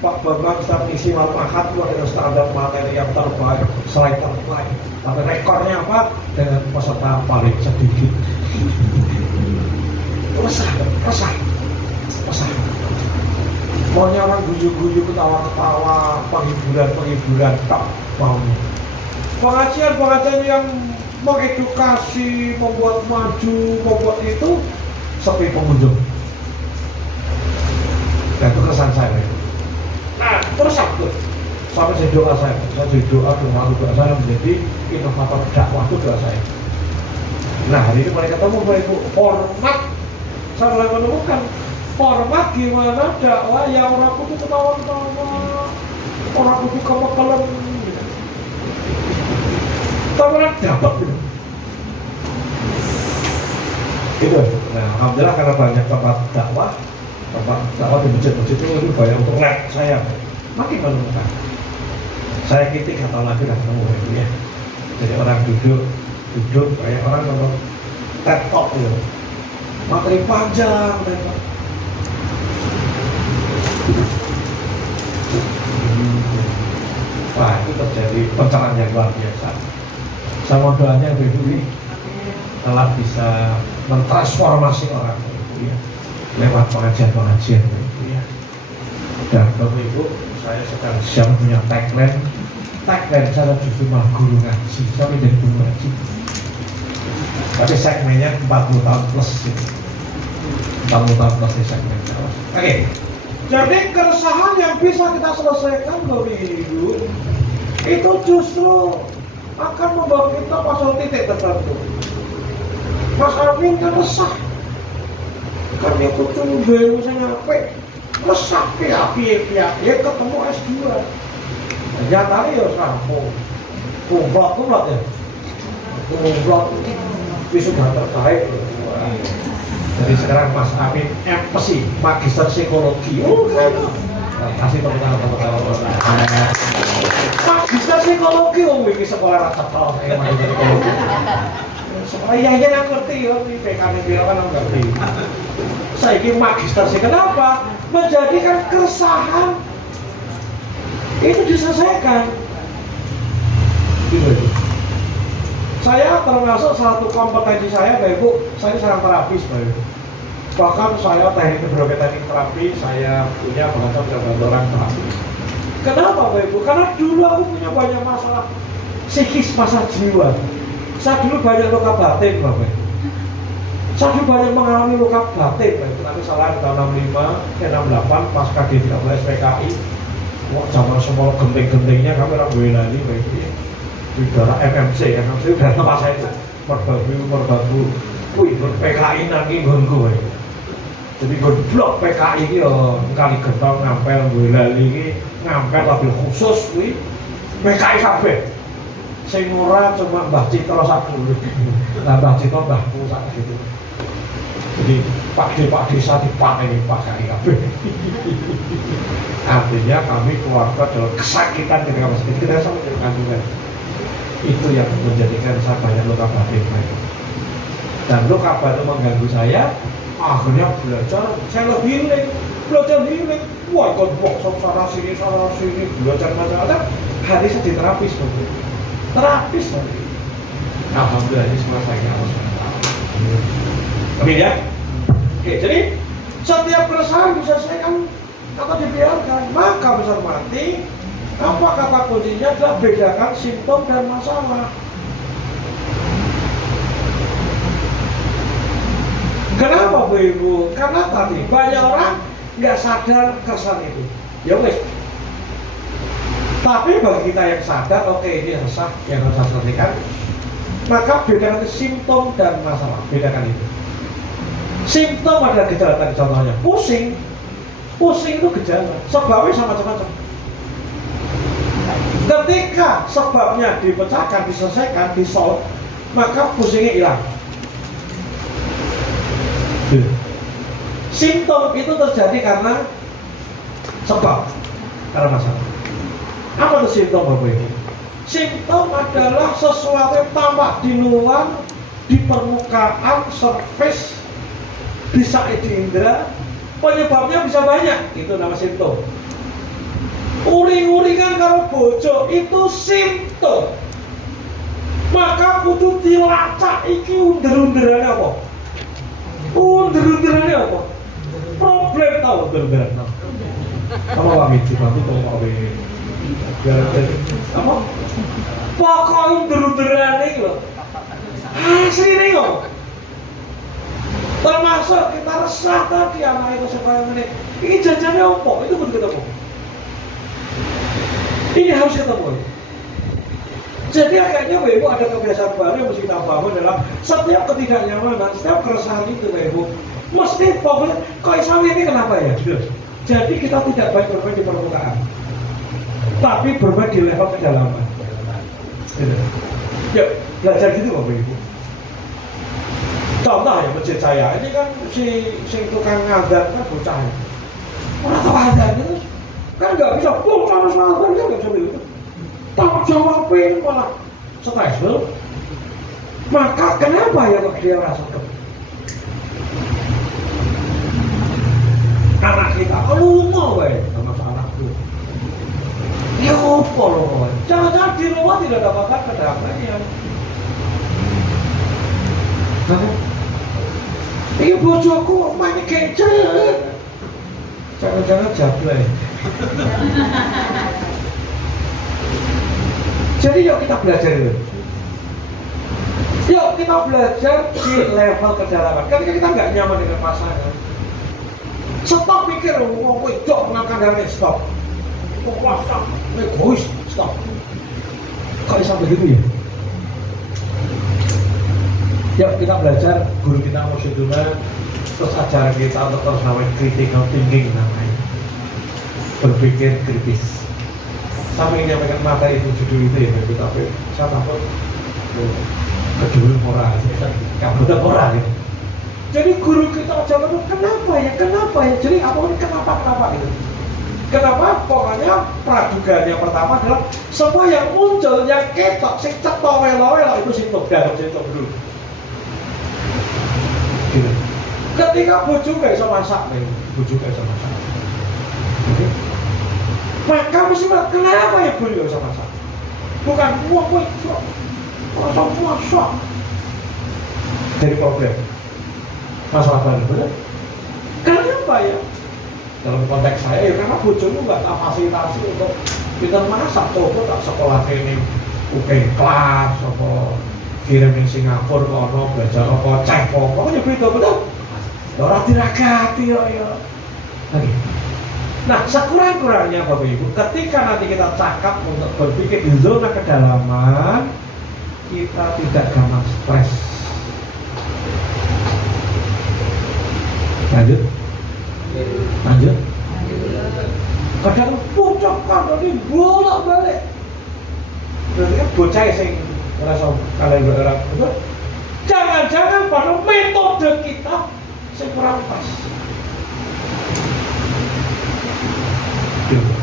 Pak Bambang setiap mengisi malam akad itu ada standar materi yang terbaik, slide terbaik. Tapi rekornya apa? Dengan peserta paling sedikit. Resah. Maunya orang guyu-guyu, ketawa-ketawa, penghiburan tak maunya. Pengajian yang mengedukasi, membuat maju, membuat itu sepi pengunjung. Dan itu kesan saya. Nah, terus aku sampai saya doa saya doa saya menjadi inovator dakwah itu doa saya. Nah, hari ini mulai ketemu Bapak Ibu format. Saya mulai menemukan format gimana dakwah yang orang kudu ketawa-ketawa, orang kudu kemekelan. Tapi orang dapat gitu. Gitu. Nah, alhamdulillah karena banyak tempat dakwah di masjid-masjid itu lebih banyak untuk lab saya makin menemukan. Saya kritik atau lagi dah ketemu itu ya. Jadi orang duduk kayak orang nonton TED Talk gitu. Materi panjang, wah itu terjadi pencerahan yang luar biasa. Sama doanya Ibu ini telah bisa mentransformasi orang itu ya, lewat pengajian itu ya. Dan Bapak Ibu, saya sedang siap punya tagline saya justru malah guru ngaji, saya menjadi guru ngaji. Tapi segmennya 40 tahun plus gitu. 40 tahun plus di segmen. Oke. Jadi keresahan yang bisa kita selesaikan Bapak Ibu itu justru akan membawa kita pasal titik tertentu. Mas Armin kan resah, kan dia kucing misalnya apa, resah pihak ketemu S2, ya tadi ya rampung, kumplot ya, wisuda terbaik. Jadi sekarang Mas Amin MPSI, Magister Psikologi. Kasih tepuk tangan. Magister Psikologi, ini sekolah rasa tahu saya Magister Psikologi. Iya yang ngerti ya, ini PKN bilang kan ngerti. Saya ini Magister Psikologi, kenapa? Menjadikan keresahan itu diselesaikan. Gitu. Saya termasuk satu kompetensi saya, Bapak Ibu, saya seorang terapis, Bapak Ibu. Bahkan saya teknik berbagai teknik terapi, saya punya bahasa berbagai orang terapi. Kenapa Bapak Ibu? Karena dulu aku punya banyak masalah psikis, masalah jiwa. Saya dulu banyak luka batin Bapak Ibu. Saya dulu banyak mengalami luka batin Bapak Ibu. Nanti salah di tahun 65, 68 pas KD 13 PKI. Wah, zaman semua genting-gentingnya kami orang Boyolali Bapak Ibu. Di daerah MMC udah nama saya itu. Merbabu. Wih, PKI nanti nggonku Bapak Ibu. Jadi blok PKI ini kali gentong ngampel Boyolali ini ngampel mobil khusus ini PKI kabeh. Sing ora cuma Mbah Citra satu. Nah Mbah Citra mbahku sak gitu. Jadi Pak Desa dipakai PKI kabeh. Artinya kami keluarga dalam kesakitan ketika masih kecil, kita sama dengan kandungan. Itu yang menjadikan saya banyak luka batin. Dan luka batin mengganggu saya. Akhirnya belajar, saya lebih belajar healing. Wah, ikut workshop sana sini, belajar macam-macam. Hari saya diterapis, terapis nanti. Alhamdulillah ini semua saya harus mengetahui. Amin ya. Oke, jadi setiap keresahan diselesaikan atau dibiarkan, maka besar mati. Apa kata kuncinya adalah bedakan simptom dan masalah. Kenapa Bu Ibu? Karena tadi banyak orang nggak sadar kesan itu. Ya wes. Tapi bagi kita yang sadar, oke ini resah yang harus saya selesaikan. Maka bedakan simptom dan masalah. Bedakan itu. Simptom adalah gejala tadi contohnya. Pusing itu gejala. Sebabnya sama macam-macam. Ketika sebabnya dipecahkan, diselesaikan, disolve, maka pusingnya hilang. Simptom itu terjadi karena sebab, karena masalah. Apa itu simptom Bapak Ibu? Simptom adalah sesuatu yang tampak di luar, di permukaan, surface, bisa di indera, penyebabnya bisa banyak. Itu nama simptom. Uring-uringan karo bojo itu simptom. Maka kudu dilacak iki under-underane apa? Under-underane apa? Problem tahu under-underane. Apa pamit dibantu to kok we. Apa? Pokok under-underane iki lho. Asline yo. Termasuk kita resah tadi anak itu supaya menit. Ini jajannya apa? Itu betul ketemu. Ini harus ketemu. Jadi akhirnya Bapak Ibu ada kebiasaan baru yang mesti kita bangun adalah setiap ketidaknyamanan, setiap keresahan itu Bapak Ibu mesti fokus, kok Islam ini kenapa ya? Jadi kita tidak baik bermain di permukaan, tapi bermain di level kedalaman. Yuk, belajar gitu Bapak Ibu. Contoh ya masjid saya, ini kan si tukang ngadzan kan bocah. Orang tahu adzan itu kan nggak bisa, sama kan nggak bisa begitu. Tahu jawabin malah stres loh. Maka kenapa ya kok dia merasa ke? Anak kita lumpuh baik sama anakku. Ya apa loh? Jangan-jangan di rumah tidak dapatkan kedamaian. Ini bojoku main gadget. Jangan-jangan jablay. Jadi yuk kita belajar itu. Yuk kita belajar di level kedalaman. Ketika kita nggak nyaman dengan pasangan, stop pikir, mau wedok makan dari stop. Puasa, egois, stop. Kok sampai gitu ya? Yuk kita belajar, guru kita Musyidullah terus ajaran kita untuk terus namanya critical thinking namanya. Berpikir kritis. Sampai ini menyampaikan materi itu judul itu ya, tapi saya takut kedua orang, kabutan orang gitu. Jadi guru kita ajaran itu kenapa ya? Jadi apapun kenapa itu? Kenapa? Pokoknya praduga yang pertama adalah semua yang muncul, yang ketok, sing cetok welo-welo itu simptom dulu. Gitu. Ketika bojo gak bisa masak, maka mesti kenapa ya bojo gak bisa masak? Bukan masak. Jadi problem. Masalah baru, betul? Kenapa ya? dalam konteks saya ya karena bojomu nggak tak fasilitasi untuk pinter masak, coba tak sekolah ini UKM kelas apa kirim di Singapura kono belajar apa cek pokoknya beda betul orang diragati ya lagi. Nah sekurang-kurangnya Bapak Ibu ketika nanti kita cakap untuk berpikir di zona kedalaman kita tidak gampang stres. Lanjut kadang pucuk kan ini bolak balik berarti kan bocah yang ngerasa kalian bergerak betul jangan-jangan pada metode kita yang kurang pas.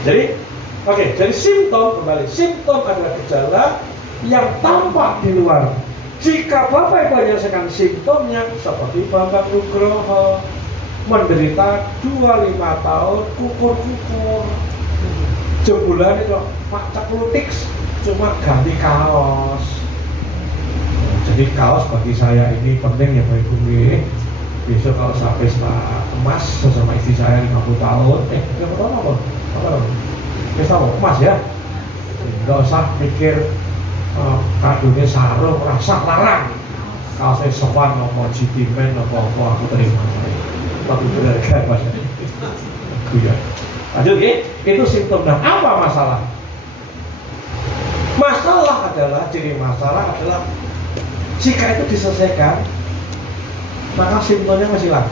Jadi oke, jadi simptom kembali simptom adalah gejala yang tampak di luar. Jika Bapak Ibu menyaksikan simptomnya seperti Bambang Nugroho menderita 25 tahun kukur-kukur jebulan itu Pak Ceklutik cuma ganti kaos. Jadi kaos bagi saya ini penting ya Bapak Ibu. Besok kalau sampai setelah emas sama istri saya 50 tahun berapa tahun apa? Pesta emas ya nggak usah mikir kadonya sarung rasa larang kaosnya sopan mau jitimen apa aku terima tapi berharga bahasanya ya. Lanjut ya, itu simptom. Dan apa masalah? Masalah adalah, ciri masalah adalah jika itu diselesaikan maka simptomnya masih hilang.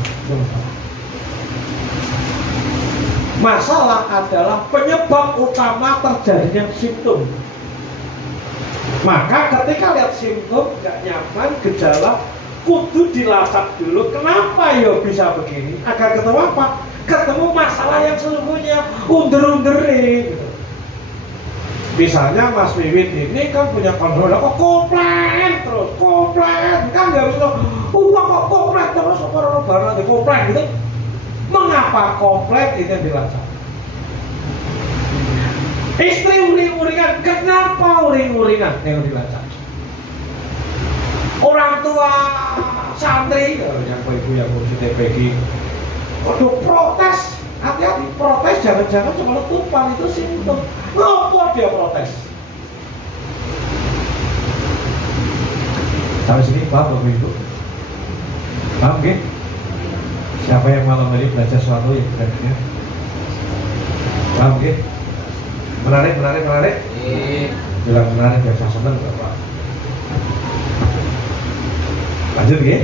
Masalah adalah penyebab utama terjadinya simptom. Maka ketika lihat simptom gak nyaman, gejala kudu dilacak dulu kenapa ya bisa begini agar ketemu apa? Ketemu masalah yang sesungguhnya under-undering gitu. Misalnya Mas Wiwit ini kan punya kontrol kok komplain terus komplain kan nggak bisa kok komplain terus orang barang komplain gitu. Mengapa komplain itu yang dilacak? Istri uring-uringan kenapa uring-uringan yang dilacak? Orang tua santri yang ibu yang ngurusin TPG waduh protes hati-hati protes jangan-jangan cuma letupan itu simptom ngopo dia protes sampai sini paham Bapak Ibu? Paham gak? Siapa yang malam ini belajar sesuatu yang berarti paham gak? Menarik bilang menarik biasa seneng Bapak. Lanjut ya.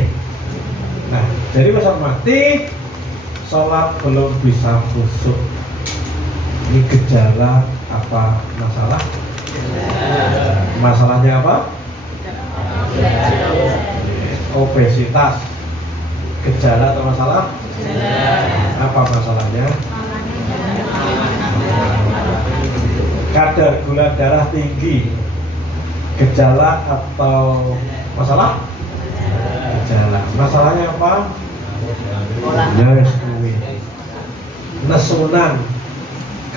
Nah, jadi masa mati sholat belum bisa khusyuk. Ini gejala apa masalah? Masalahnya apa? Obesitas. Gejala atau masalah? Apa masalahnya? Kadar gula darah tinggi. Gejala atau masalah? Gejala. Masalahnya apa? Nesunan,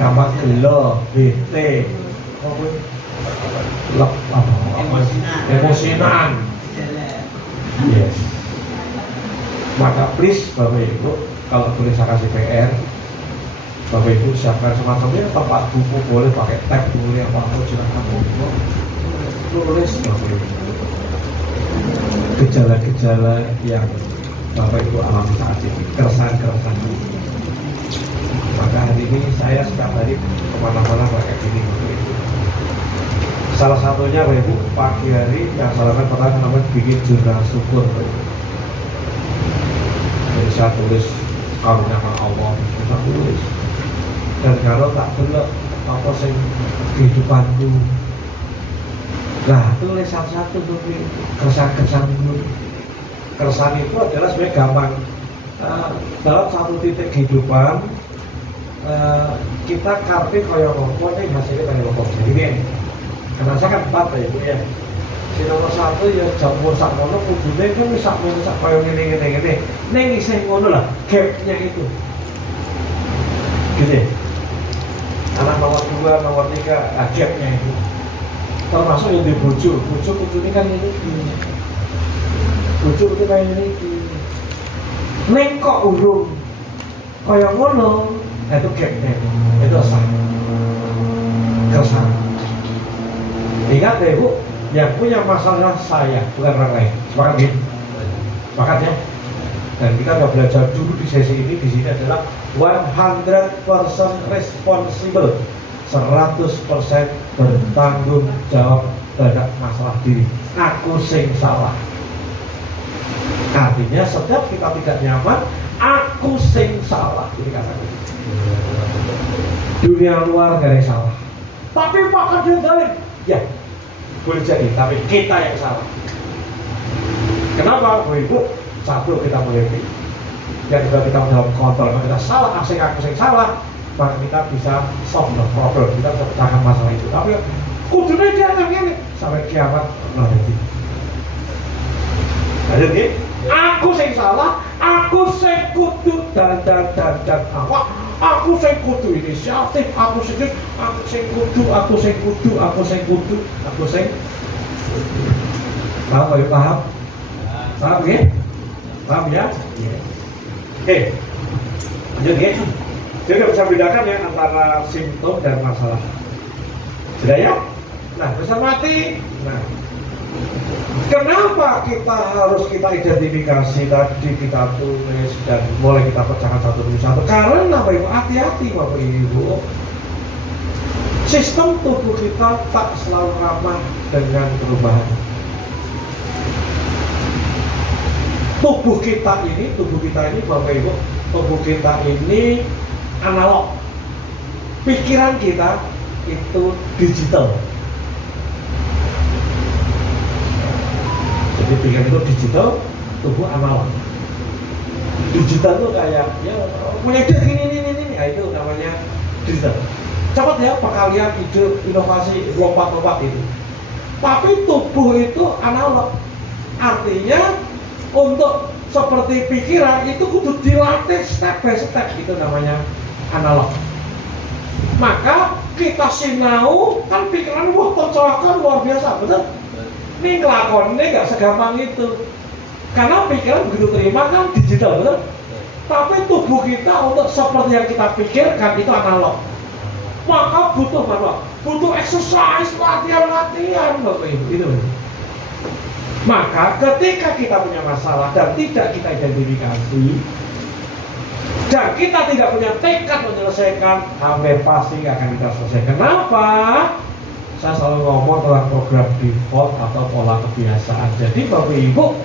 gampang gelo, bete, emosinan. Yes. Maka please Bapak Ibu, kalau tulis saya kasih PR, Bapak Ibu siapkan semacamnya tempat buku boleh pakai tab boleh apa silakan buku tulis Bapak Ibu. Gejala-gejala yang Bapak Ibu alami saat ini, keresahan-keresahan ini. Maka hari ini saya setiap hari kemana-mana pakai gini Bapak Ibu. Salah satunya Bapak Ibu pagi hari yang saya lakukan pertama namanya bikin jurnal syukur Bapak Ibu. Jadi saya tulis karunia Allah, saya tulis. Dan kalau tak delok apa sing kehidupanku. Nah, tulis satu-satu tuh keresahan-keresahan dulu. Keresahan itu adalah sebenarnya gampang dalam satu titik kehidupan kita karpe kaya ngopo nih hasilnya kaya ngopo. Jadi ini karena saya kan 4 ya Ibu ya. Si nomor 1 ya jamur sak ngono kudune kan wis sak ngono sak kaya ngene. Ning isih ngono lah gapnya itu. Gitu. Anak nomor 2, nomor 3 gapnya itu. Termasuk yang di bojo ini kan ini. Bojo itu kayak ini. Ning kok urung kaya ngono Itu gapnya, itu keresahan. Ingat ya Bu, yang punya masalah saya, bukan orang lain. Sepakat gitu? Sepakat ya? Dan kita sudah belajar dulu di sesi ini, di sini adalah 100% responsible, 100% bertanggung jawab terhadap masalah diri. Aku sing salah. Artinya setiap kita tidak nyaman, aku sing salah. Ini katakan. Dunia luar gak ada yang salah. Tapi Pak Kadin Dalem, ya boleh jadi, tapi kita yang salah. Kenapa? Bu Ibu, satu kita mengerti. Yang juga kita menjawab kontrol, kalau kita salah, aku sing salah, maka kita bisa solve the problem, kita bisa pecahkan masalah itu. Tapi kudunya dia yang ini sampai kiamat nanti. Ada nih, aku sing salah, aku sing kudu dan awak, aku sing kudu inisiatif, aku sing kudu. Paham ya? Paham ya? Paham ya? Oke, lanjut ya. Jadi kita bisa bedakan ya antara simptom dan masalah. Sudah ya? Nah, bisa mati. Nah, kenapa kita identifikasi tadi, kita tulis dan mulai kita pecahkan satu demi satu? Karena Bapak Ibu, hati-hati Bapak Ibu. Sistem tubuh kita tak selalu ramah dengan perubahan. Tubuh kita ini Bapak Ibu, tubuh kita ini analog. Pikiran kita itu digital. Jadi pikiran itu digital, tubuh analog. Digital itu kayak ya punya ide ini, itu namanya digital. Cepat ya perkalian ide, inovasi, lompat-lompat itu. Tapi tubuh itu analog. Artinya untuk seperti pikiran itu kudu dilatih step by step, itu namanya analog. Maka kita sinau kan pikiran wah tercerahkan luar biasa, betul? Ini ngelakonnya gak segampang itu. Karena pikiran begitu terima kan digital, betul? Tapi tubuh kita untuk seperti yang kita pikirkan itu analog. Maka butuh apa? Butuh exercise, latihan Bapak Ibu, itu. Maka ketika kita punya masalah dan tidak kita identifikasi dan kita tidak punya tekad menyelesaikan, hampir pasti akan kita selesaikan. Kenapa? Saya selalu ngomong tentang program default atau pola kebiasaan. Jadi Bapak Ibu,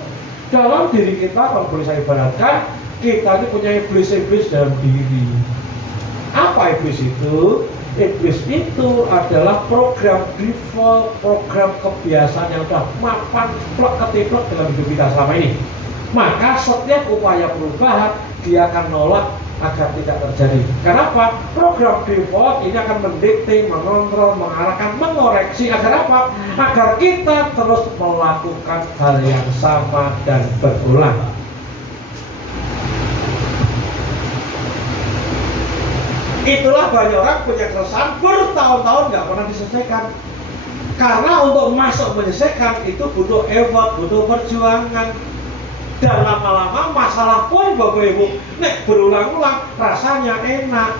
dalam diri kita, kalau boleh saya ibaratkan, kita ini punya iblis-iblis dalam diri. Apa iblis itu? Iblis itu adalah program default, program kebiasaan yang sudah mapan ketiplek dalam hidup kita selama ini. Maka setiap upaya perubahan dia akan nolak agar tidak terjadi. Kenapa? Program default ini akan mendikte, mengontrol, mengarahkan, mengoreksi agar apa? Agar kita terus melakukan hal yang sama dan berulang. Itulah banyak orang punya keresahan bertahun-tahun nggak pernah diselesaikan. Karena untuk masuk menyelesaikan itu butuh effort, butuh perjuangan. Dan lama-lama masalah pun Bapak Ibu, nek berulang-ulang rasanya enak.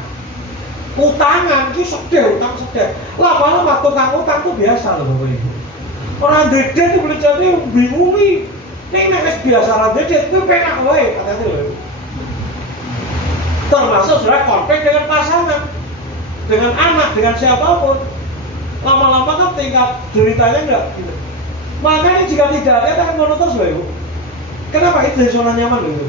Utangan itu sedih, utang sedih. Lama-lama tukang utang itu biasa loh Bapak Ibu. Orang dede itu boleh jadi bingungi. Nek biasa orang dede itu penak wae, hati-hati loh. Termasuk sudah konflik dengan pasangan, dengan anak, dengan siapapun. Lama-lama kan tingkat deritanya enggak gitu. Makanya jika tidak ada akan monoton Bapak Ibu. Kenapa itu dari zona nyaman gitu?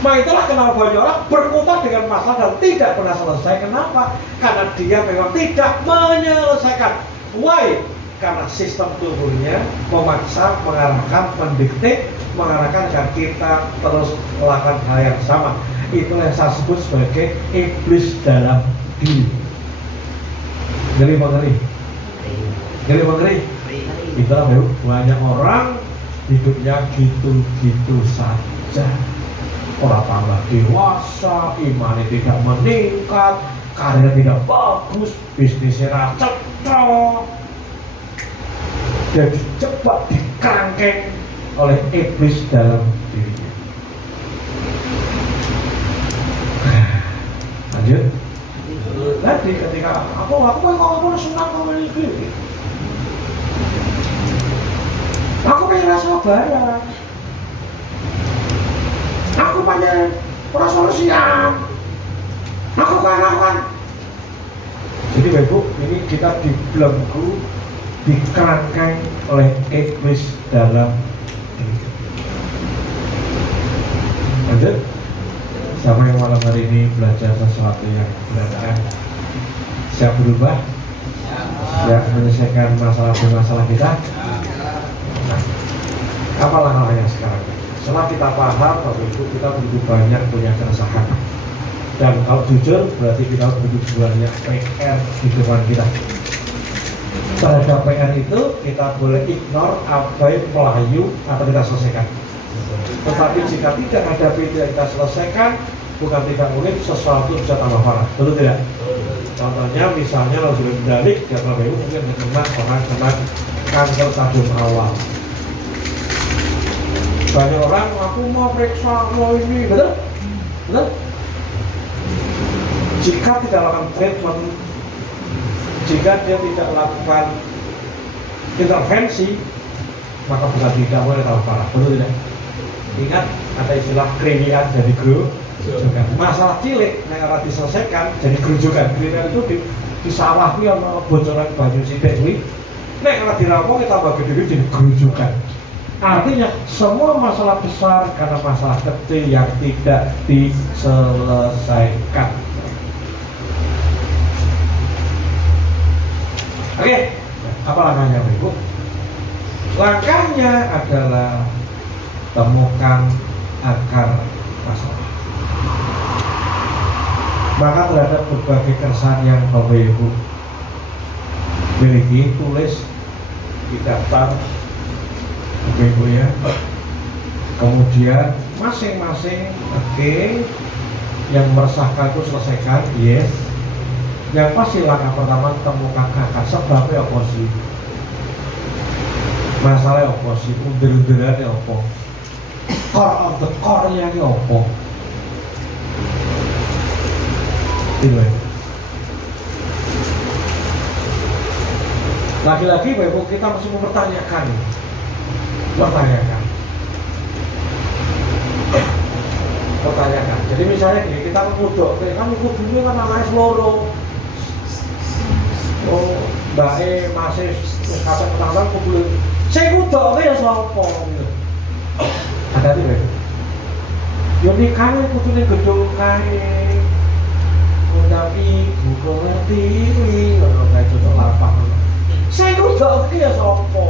Nah itulah kenapa banyak orang berkutat dengan masalah dan tidak pernah selesai. Kenapa? Karena dia memang tidak menyelesaikan. Why? Karena sistem tubuhnya memaksa, mengarahkan, mendikte, mengarahkan agar kita terus melakukan hal yang sama. Itulah yang saya sebut sebagai iblis dalam diri. Ngeri. Itulah banyak orang hidupnya gitu-gitu saja. Orang tambah dewasa, imannya tidak meningkat, karirnya tidak bagus, bisnisnya cocok. Jadi cepat dikerangkeng oleh iblis dalam dirinya. tadi ketika aku kalau senang kamu ini, aku pengen rasa barang, aku pengen resolusian, aku kan. Jadi Bapak Ibu, ini kita dibelenggu, dikerangkai oleh iblis dalam diri. Lanjut. Siapa yang malam hari ini belajar sesuatu yang berat? Siap berubah? Siap menyelesaikan masalah kita? Nah, apa langkahnya sekarang? Setelah kita paham, Bapak Ibu, kita begitu banyak punya keresahan. Dan kalau jujur, berarti kita begitu banyak PR di depan kita. Terhadap PR itu, kita boleh ignore, abai, melayu, atau kita selesaikan. Tetapi jika tidak ada PR yang kita selesaikan, bukan tidak mungkin sesuatu bisa tambah parah. Betul tidak? Contohnya misalnya kalau sudah mendalik, ya Bapak Ibu mungkin orang kena kanker stadium awal. Banyak orang, aku mau periksa mau ini, betul? Betul? Jika tidak lakukan treatment, jika dia tidak lakukan intervensi, maka bukan tidak boleh tambah parah. Betul tidak? Ingat ada istilah krimian jadi gerujukan. Masalah cilik yang harus diselesaikan jadi gerujukan. Krimian itu di sawah itu yang bocoran banyu sidik kuwi. Nek kalau dirampung kita bagi diri jadi gerujukan. Artinya semua masalah besar karena masalah kecil yang tidak diselesaikan. Oke, apa langkahnya Ibu? Langkahnya adalah temukan akar masalah. Maka terhadap berbagai keresahan yang Bapak Ibu miliki, tulis di daftar Bapak Ibu ya. Kemudian masing-masing yang meresahkan itu selesaikan, yes. Yang pasti langkah pertama temukan akar sebabnya apa sih? Masalahnya apa sih? Under-underannya apa? Core of the core-nya ini apa? Itu ya. Lagi-lagi Bapak Ibu kita mesti mempertanyakan. Pertanyakan. Jadi misalnya gini, kita nguduk, kan kudunya kan anaknya seloro. Oh, Mbak masih kata petang-petang kudu. Saya nguduk ya sapa gitu. Hati-hati Bapak. Yo nikah kudune gedung kae. Undang ibu ngerti iki ora kae cocok lapang. Saya nguduk ya sapa.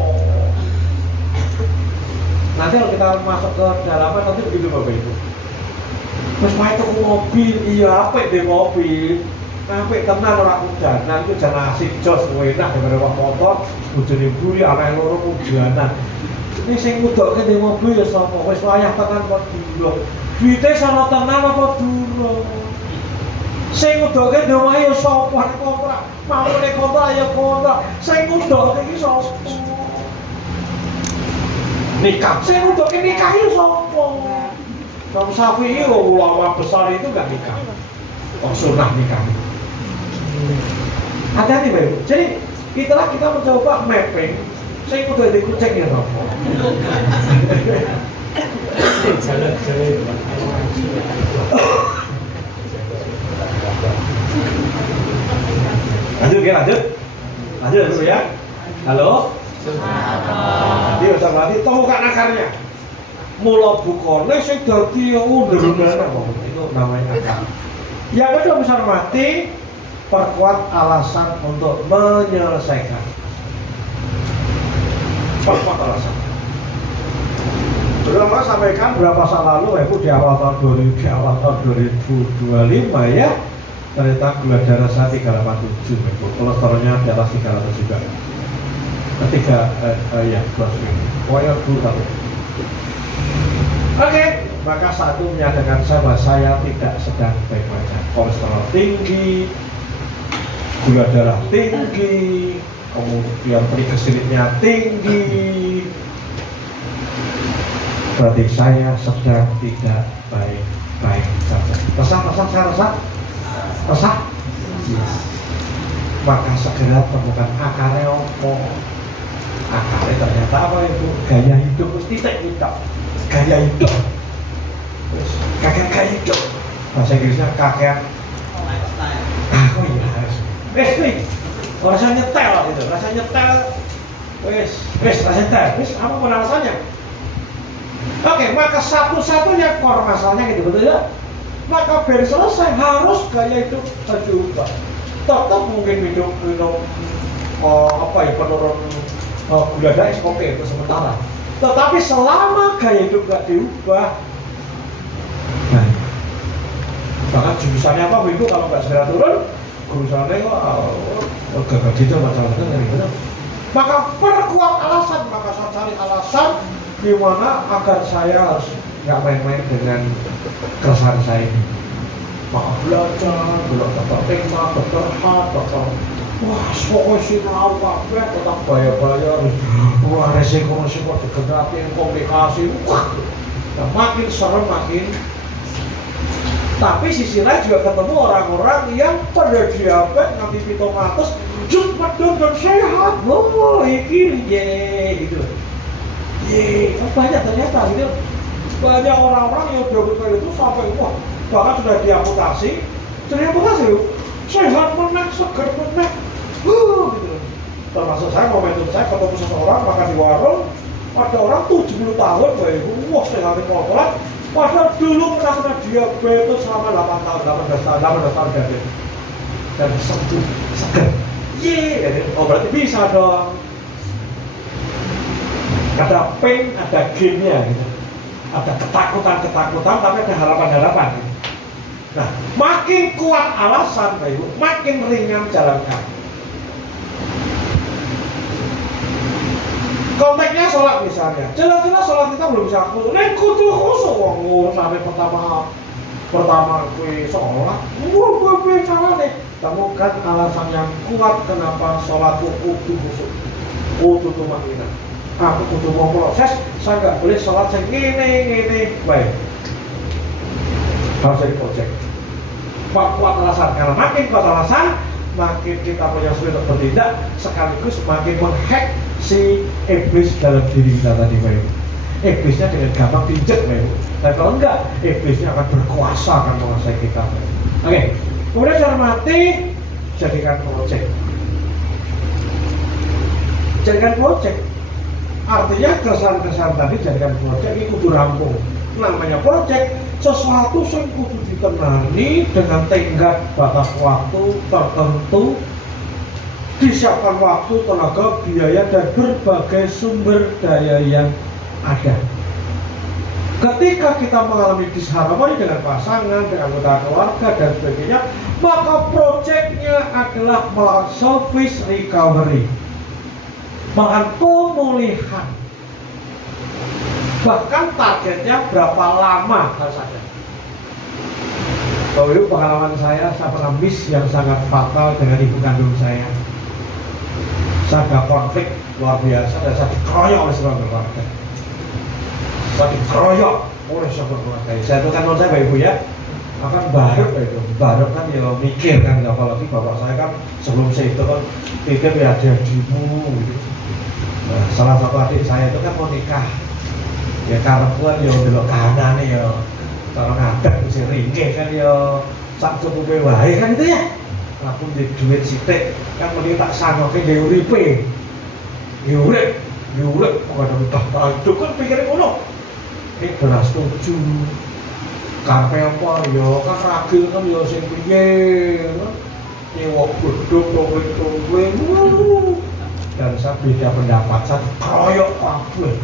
Nanti kalau kita masuk ke dalaman nanti begitu Bapak Ibu. Terus main tuku mobil, iya apik deh mobil. Apik tenan ora kudanan iku jan asik jos enak daripada wong motor, bojone mburi anake loro kudanan. Ini sing ngudokke dhewe mobil ya sapa? Wis wayah tenan kok durung. Duite sono tenan apa durung? Sing ngudokke dhewe ya sapa kontrak? Mamune kontrak ya kontrak. Sing ngudokke iki sapa? Nikah, sing ngudokke nikah ya sapa? Imam Syafi'i ulama besar itu nggak nikah. Oh sunnah nikah. Hati-hati Bapak Ibu. Jadi kita mencoba mapping. Saya udah dikucek ya Romo. Lanjut dulu ya. Halo. Jadi usah berarti temukan akarnya. Mula bukone sing dadi under-underan itu namanya akar. Yang kedua besar mati, perkuat alasan untuk menyelesaikan. Perkuat alasan. Sudah Mas sampaikan berapa saat lalu Ibu di awal tahun 2025 ya. Ternyata gula darah saya 387 Ibu. Kolesterolnya di atas 300 juga. Ya, pokoknya dulu tapi. Oke, maka saat itu menyatakan saya bahwa saya tidak sedang baik saja. Kolesterol tinggi, gula darah tinggi, kemudian trigliseridnya tinggi. Berarti saya sedang tidak baik-baik saja. Resah saya resah? Resah? Yes. maka segera temukan akarnya apa. Akarnya ternyata apa itu? Gaya hidup, titik itu. Gaya hidup. Terus kakek gaya hidup. Bahasa Inggrisnya kakek. Oh iya harus. Nih, rasanya nyetel gitu, rasanya nyetel. Rasanya nyetel. Apa pun alasannya? Oke, maka satu-satunya core masalahnya gitu, betul ya? Maka biar selesai harus gaya hidup diubah. Tetap mungkin minum penurun gula darah oke itu sementara. Tetapi selama gaya hidup nggak diubah, nah, bahkan jurusannya apa ibu kalau nggak segera turun, jurusannya gagal gitu masalahnya dari mana? Maka perkuat alasan, maka saya cari alasan gimana agar saya harus nggak main-main dengan keresahan saya ini. Maka belajar tema, dokter, wah, pokoknya sih mau kabeh tetap bayar-bayar, wah resiko dikedatin komunikasi, wah, nah, makin serem makin. Tapi sisi lain juga ketemu orang-orang yang pada diabetes nanti pitomatus, jut medun dan sehat, oh iki ye gitu. Ye, banyak ternyata gitu. Banyak orang-orang yang diabetes itu sampai wah, bahkan sudah diamputasi, sehat menang, segar menang, gitu. Termasuk saya momentum saya ketemu seseorang makan di warung, ada orang 70 tahun, wah sehatin kotoran, padahal dulu pernah kena diabetes selama 8 tahun, 18 tahun dan sembuh, segar. Ye, oh berarti bisa dong. Ada pain, ada gain-nya gitu. Ada ketakutan, tapi ada harapan-harapan gitu. Nah, makin kuat alasan, Bapak Ibu, makin ringan jalankan. Konteksnya sholat misalnya, jelas-jelas sholat kita belum bisa khusyuk. Nek kudu khusyuk, wong sampai pertama kui sholat, gue salah nih. Temukan alasan yang kuat kenapa sholat kudu khusyuk, kudu tumanina. Aku kudu mau proses, saya nggak boleh sholat yang ngene, baik. Harus jadi project. Kuat alasan, karena makin kuat alasan, makin kita punya sulit untuk bertindak, sekaligus makin menghack si iblis dalam diri kita tadi, baik. Iblisnya dengan gampang pinjek, baik. Dan kalau enggak, iblisnya akan berkuasa, akan menguasai kita, baik. Oke, kemudian cara mati, jadikan project. Jadikan project. Artinya kesan-kesan tadi jadikan project ini kudu rampung. Namanya project sesuatu yang kudu ditenani dengan tenggat batas waktu tertentu, disiapkan waktu, tenaga, biaya dan berbagai sumber daya yang ada. Ketika kita mengalami disharmoni dengan pasangan, dengan anggota keluarga dan sebagainya, maka projectnya adalah melakukan service recovery, melakukan pemulihan. Bahkan targetnya berapa lama harus ada. Kalau itu pengalaman saya pernah miss yang sangat fatal dengan ibu kandung saya. Saya ada konflik luar biasa dan saya dikeroyok oleh seorang keluarga. Saya dikeroyok oleh seorang keluarga. Saya itu kan non saya Bapak Ibu ya, akan baru kan ya mikir kan, apalagi bapak saya kan sebelum saya itu kan pikir ya jadimu gitu. Nah, salah satu adik saya itu kan mau nikah, ya karepuan ya belok kanan ya, kalau ngadeg bisa ringkih kan ya sak cukupe wae kan itu ya. Aku di duit sithik kan mending tak sangoke dhewe uripe. Ya urip kok ada utah itu kan pikirin ngono. Ini beras setuju. Kape apa ya kan ragil kan ya sing piye. Nyewa gedung towe dan saya beda pendapat, saya keroyok kabeh.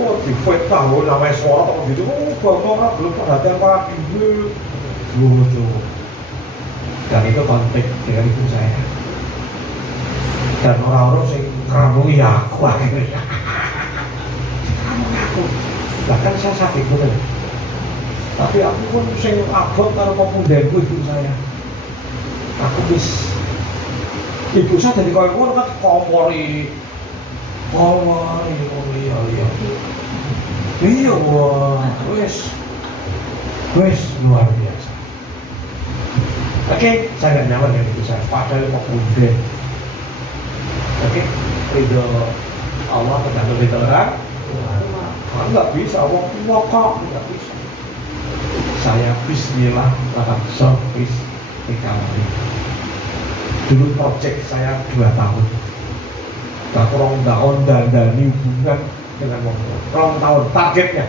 Wah, di-fight tahu namanya suara kok gitu. Bapak belum perhatian lagi. Gitu. Dan itu konflik dengan ibu saya. Dan orang-orang sing ngeramungi aku akhirnya. Ngeramungi aku. Bahkan saya sakit betul. Tapi aku pun sing abot karo pemudaku ibu saya. Aku bis ibu saya jadi kaya ngono kan kompori iya. Iya wah, wes luar biasa. Oke, saya nggak nyaman dengan itu saya. Padahal mau kemudian. Oke, ridho Allah tergantung ridho orang. Nggak bisa, Allah tua kok, nggak bisa. Saya bismillah lakukan service recovery. Dulu project saya 2 tahun. Tak kurang tahun dandani hubungan dengan orang tahun targetnya.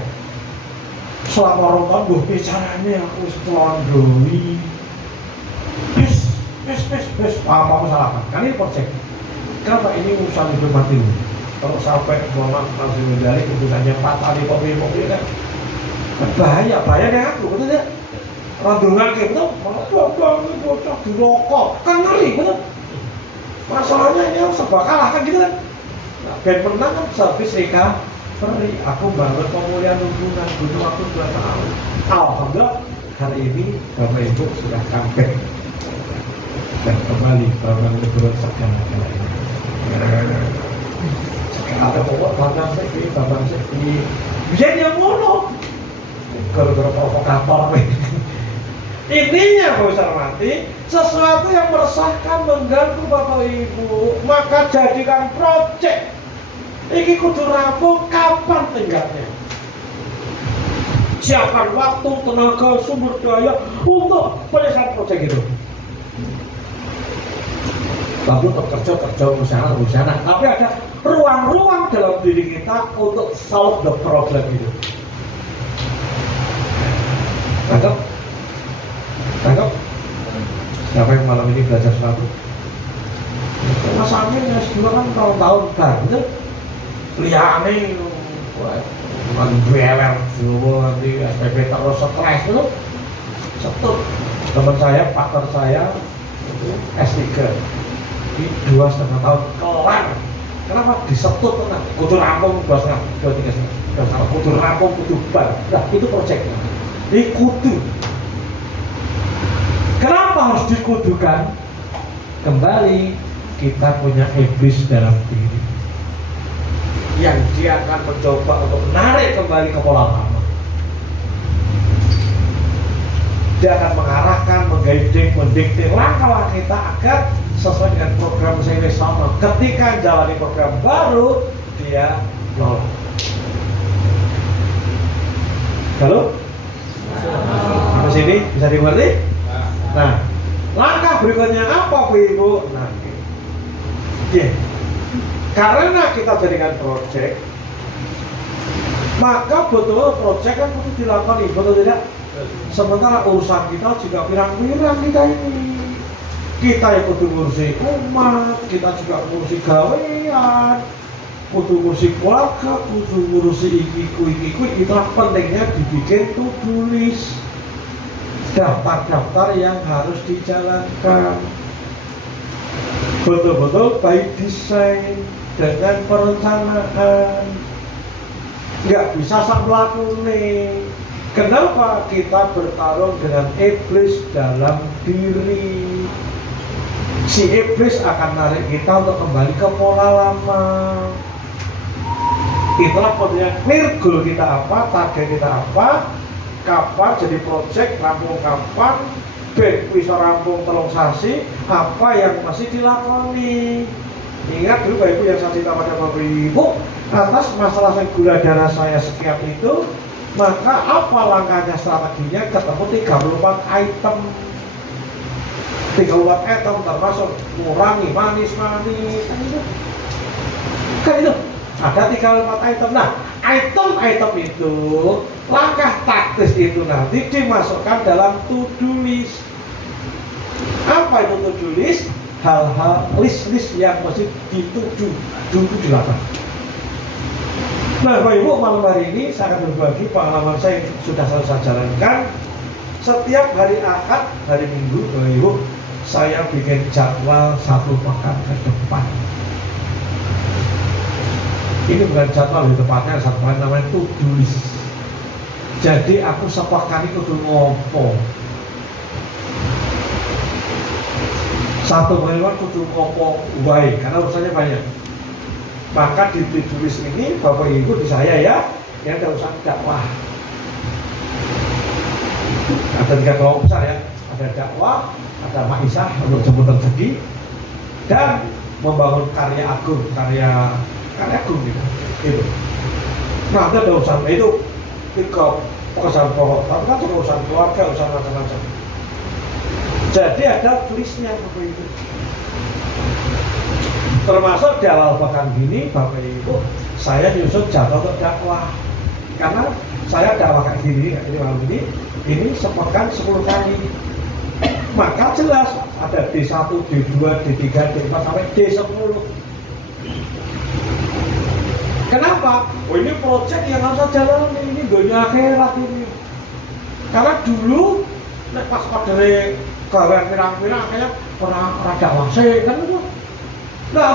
Selama orang tahun gue bicaranya aku selondoi. Bes, apa salah kan ini project. Kenapa ini urusan hidup mati? Kalau sampai Muhammad langsung menjadi keputusannya fatal di kopi kan bahaya deh aku, betul tidak? Randungan kayak betul, malah bocah di rokok, kan ngeri betul. Masalahnya ini harus serba kalah kan gitu kan? Nah, ben menang kan service recovery. Aku bangun pemulihan hubungan butuh waktu 2 tahun. Alhamdulillah hari ini Bapak Ibu sudah comeback dan kembali Bapak Ibu segala-galanya. Ada pokok Bapak Ibu bisa dia mulu. Gara-gara provokator intinya Bapak bisa mati sesuatu yang meresahkan mengganggu Bapak Ibu, maka jadikan project ini kudu rampung kapan tinggalnya, siapkan waktu, tenaga, sumber daya untuk penyelesaian project itu. Lalu untuk kerja usaha, tapi ada ruang-ruang dalam diri kita untuk solve the problem itu. Tangkap? Siapa yang malam ini belajar sesuatu? Mas Amin ya S2 kan tahun-tahun kan, betul? Liane, dueler, nanti SPP terus stres, betul? Setut. Teman saya, partner saya, S3 di 2,5 tahun kelar. Kenapa? Disetut tenang, kudu rampung 2,5, 2,3, kudu rampung, kudu bar. Nah itu project. Ini kudu. Kenapa harus dikudukan? Kembali kita punya iblis dalam diri yang dia akan mencoba untuk menarik kembali ke pola lama. Dia akan mengarahkan, mengguiding, mendikte langkah kita agar sesuai dengan program saya sama. Ketika jalani program baru, dia nolak. Halo? Sampai sini bisa dimengerti? Nah, langkah berikutnya apa Bu Ibu? Nah, karena kita jadikan project, maka betul project kan harus dilakukan, betul tidak? Sementara urusan kita juga pirang-pirang kita ini. Kita yang kudu ngurusi umat, kita juga ngurusi gawean, kudu ngurusi keluarga, kudu ngurusi ikiku. Itulah pentingnya dibikin to-do list, daftar-daftar yang harus dijalankan betul-betul by design dengan perencanaan. Nggak bisa sak mlakune. Kenapa kita bertarung dengan iblis dalam diri? Si iblis akan narik kita untuk kembali ke pola lama. Itulah pentingnya clear goal kita apa, target kita apa, kapan jadi project, rampung kapan, bisa rampung telung sasi, apa yang masih dilakoni. Ingat dulu Bapak Ibu yang saya cerita pada Bapak Ibu atas masalah gula darah saya sekian itu, maka apa langkahnya, strateginya? Ketemu 34 item termasuk kurangi manis-manis kan itu ada 34 item. Nah item-item itu, langkah taktis itu nanti dimasukkan dalam to-do list. Apa itu to-do list? Hal-hal list-list yang mesti dituju dilakukan. Nah Bapak Ibu, malam hari ini saya akan berbagi pengalaman saya yang sudah saya jalankan. Setiap hari Ahad, hari Minggu Bapak Ibu, saya bikin jadwal 1 pekan ke depan. Ini bukan jadwal, lebih tepatnya satu pekan namanya to-do list. Jadi aku sepekan itu kudu ngopo. Satu bulan kudu ngopo wae, karena urusannya banyak. Maka di to-do list ini Bapak Ibu di saya ya, yang ada urusan dakwah. Ada 3 kelompok besar ya, ada dakwah, ada maisah untuk jemput rezeki, dan membangun karya agung gitu. Itu. Nah, ada urusan itu 3 pekerjaan pokok, tapi kan juga urusan keluarga, urusan macam-macam. Jadi ada tulisnya Bapak Ibu. Termasuk di awal pekan gini Bapak Ibu, saya nyusun jadwal untuk dakwah. Karena saya dakwah kayak gini, malam ini sepekan 10 kali. Maka jelas ada D1, D2, D3, D4 sampai D10. Kenapa? Oh, ini proyek yang harus saya jalani, ini dunia akhirat ini. Karena dulu pas dari gawean pirang-pirang kayak orang dakwah sih kan itu. Nggak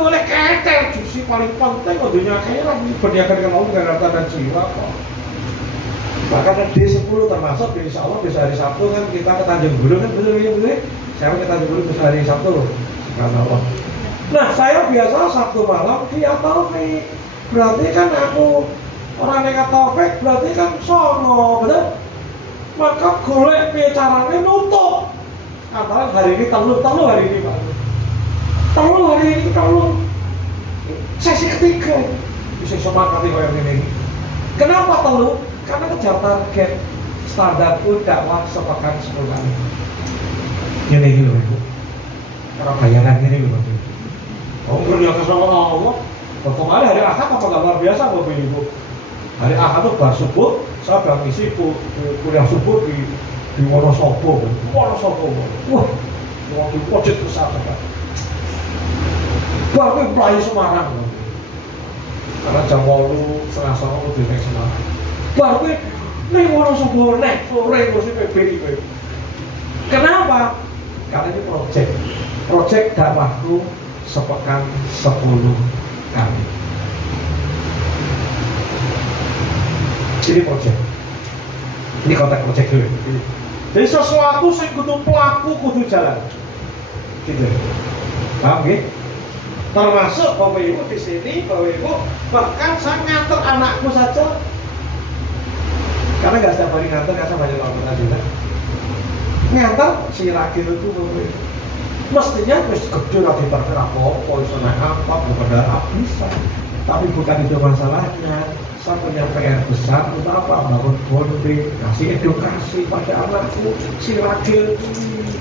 boleh keter, justru paling penting untuk dunia akhirat ini berniaga dengan Allah dengan harta dan jiwa kok. Bahkan D10 termasuk insya Allah bisa hari Sabtu kan kita ke Tanjung Bulu kan betul. Siapa ke Tanjung Bulu bisa hari Sabtu? Subhanallah. Nah saya biasa Sabtu malam di Taufik. Berarti kan aku orang yang Taufik berarti kan sono, betul? Maka golek piye carane nutup. Antara hari ini telu hari ini Pak. Hari ini sesi ketiga bisa semakati kayak gini. Kenapa telu? Karena kejar target standarku dakwah sepekan 10 kali. Ini gitu Ibu. Orang bayaran ini Ibu. Oh berniaga sama Allah. Kemarin hari Ahad apa nggak luar biasa Bapak Ibu. Hari Ahad itu bar subuh, saya udah ngisi kuliah subuh di Wonosobo. Wah, mau di pojok besar Pak. Baru Melayu Semarang. Karena jam 8 setengah 9 udah naik Semarang. Baru nih Wonosobo naik sore mesti PBI. Kenapa? Karena ini proyek dakwahku sepekan 10 kali. Ini proyek. Ini konteks proyek dulu. Jadi sesuatu yang kudu pelaku kudu jalan. Gitu. Paham nggih? Termasuk Bapak Ibu di sini, Bapak Ibu, bahkan saya nganter anakku saja. Karena nggak setiap hari nganter, karena saya banyak orang juga. Nganter si Ragil itu Bapak Ibu. Mestinya harus gede lagi terkena apa, bisa naik apa, bukan darah bisa. Tapi bukan itu masalahnya. Saya punya PR besar untuk apa? Bangun bonding, kasih edukasi pada anakku si Ragil ini.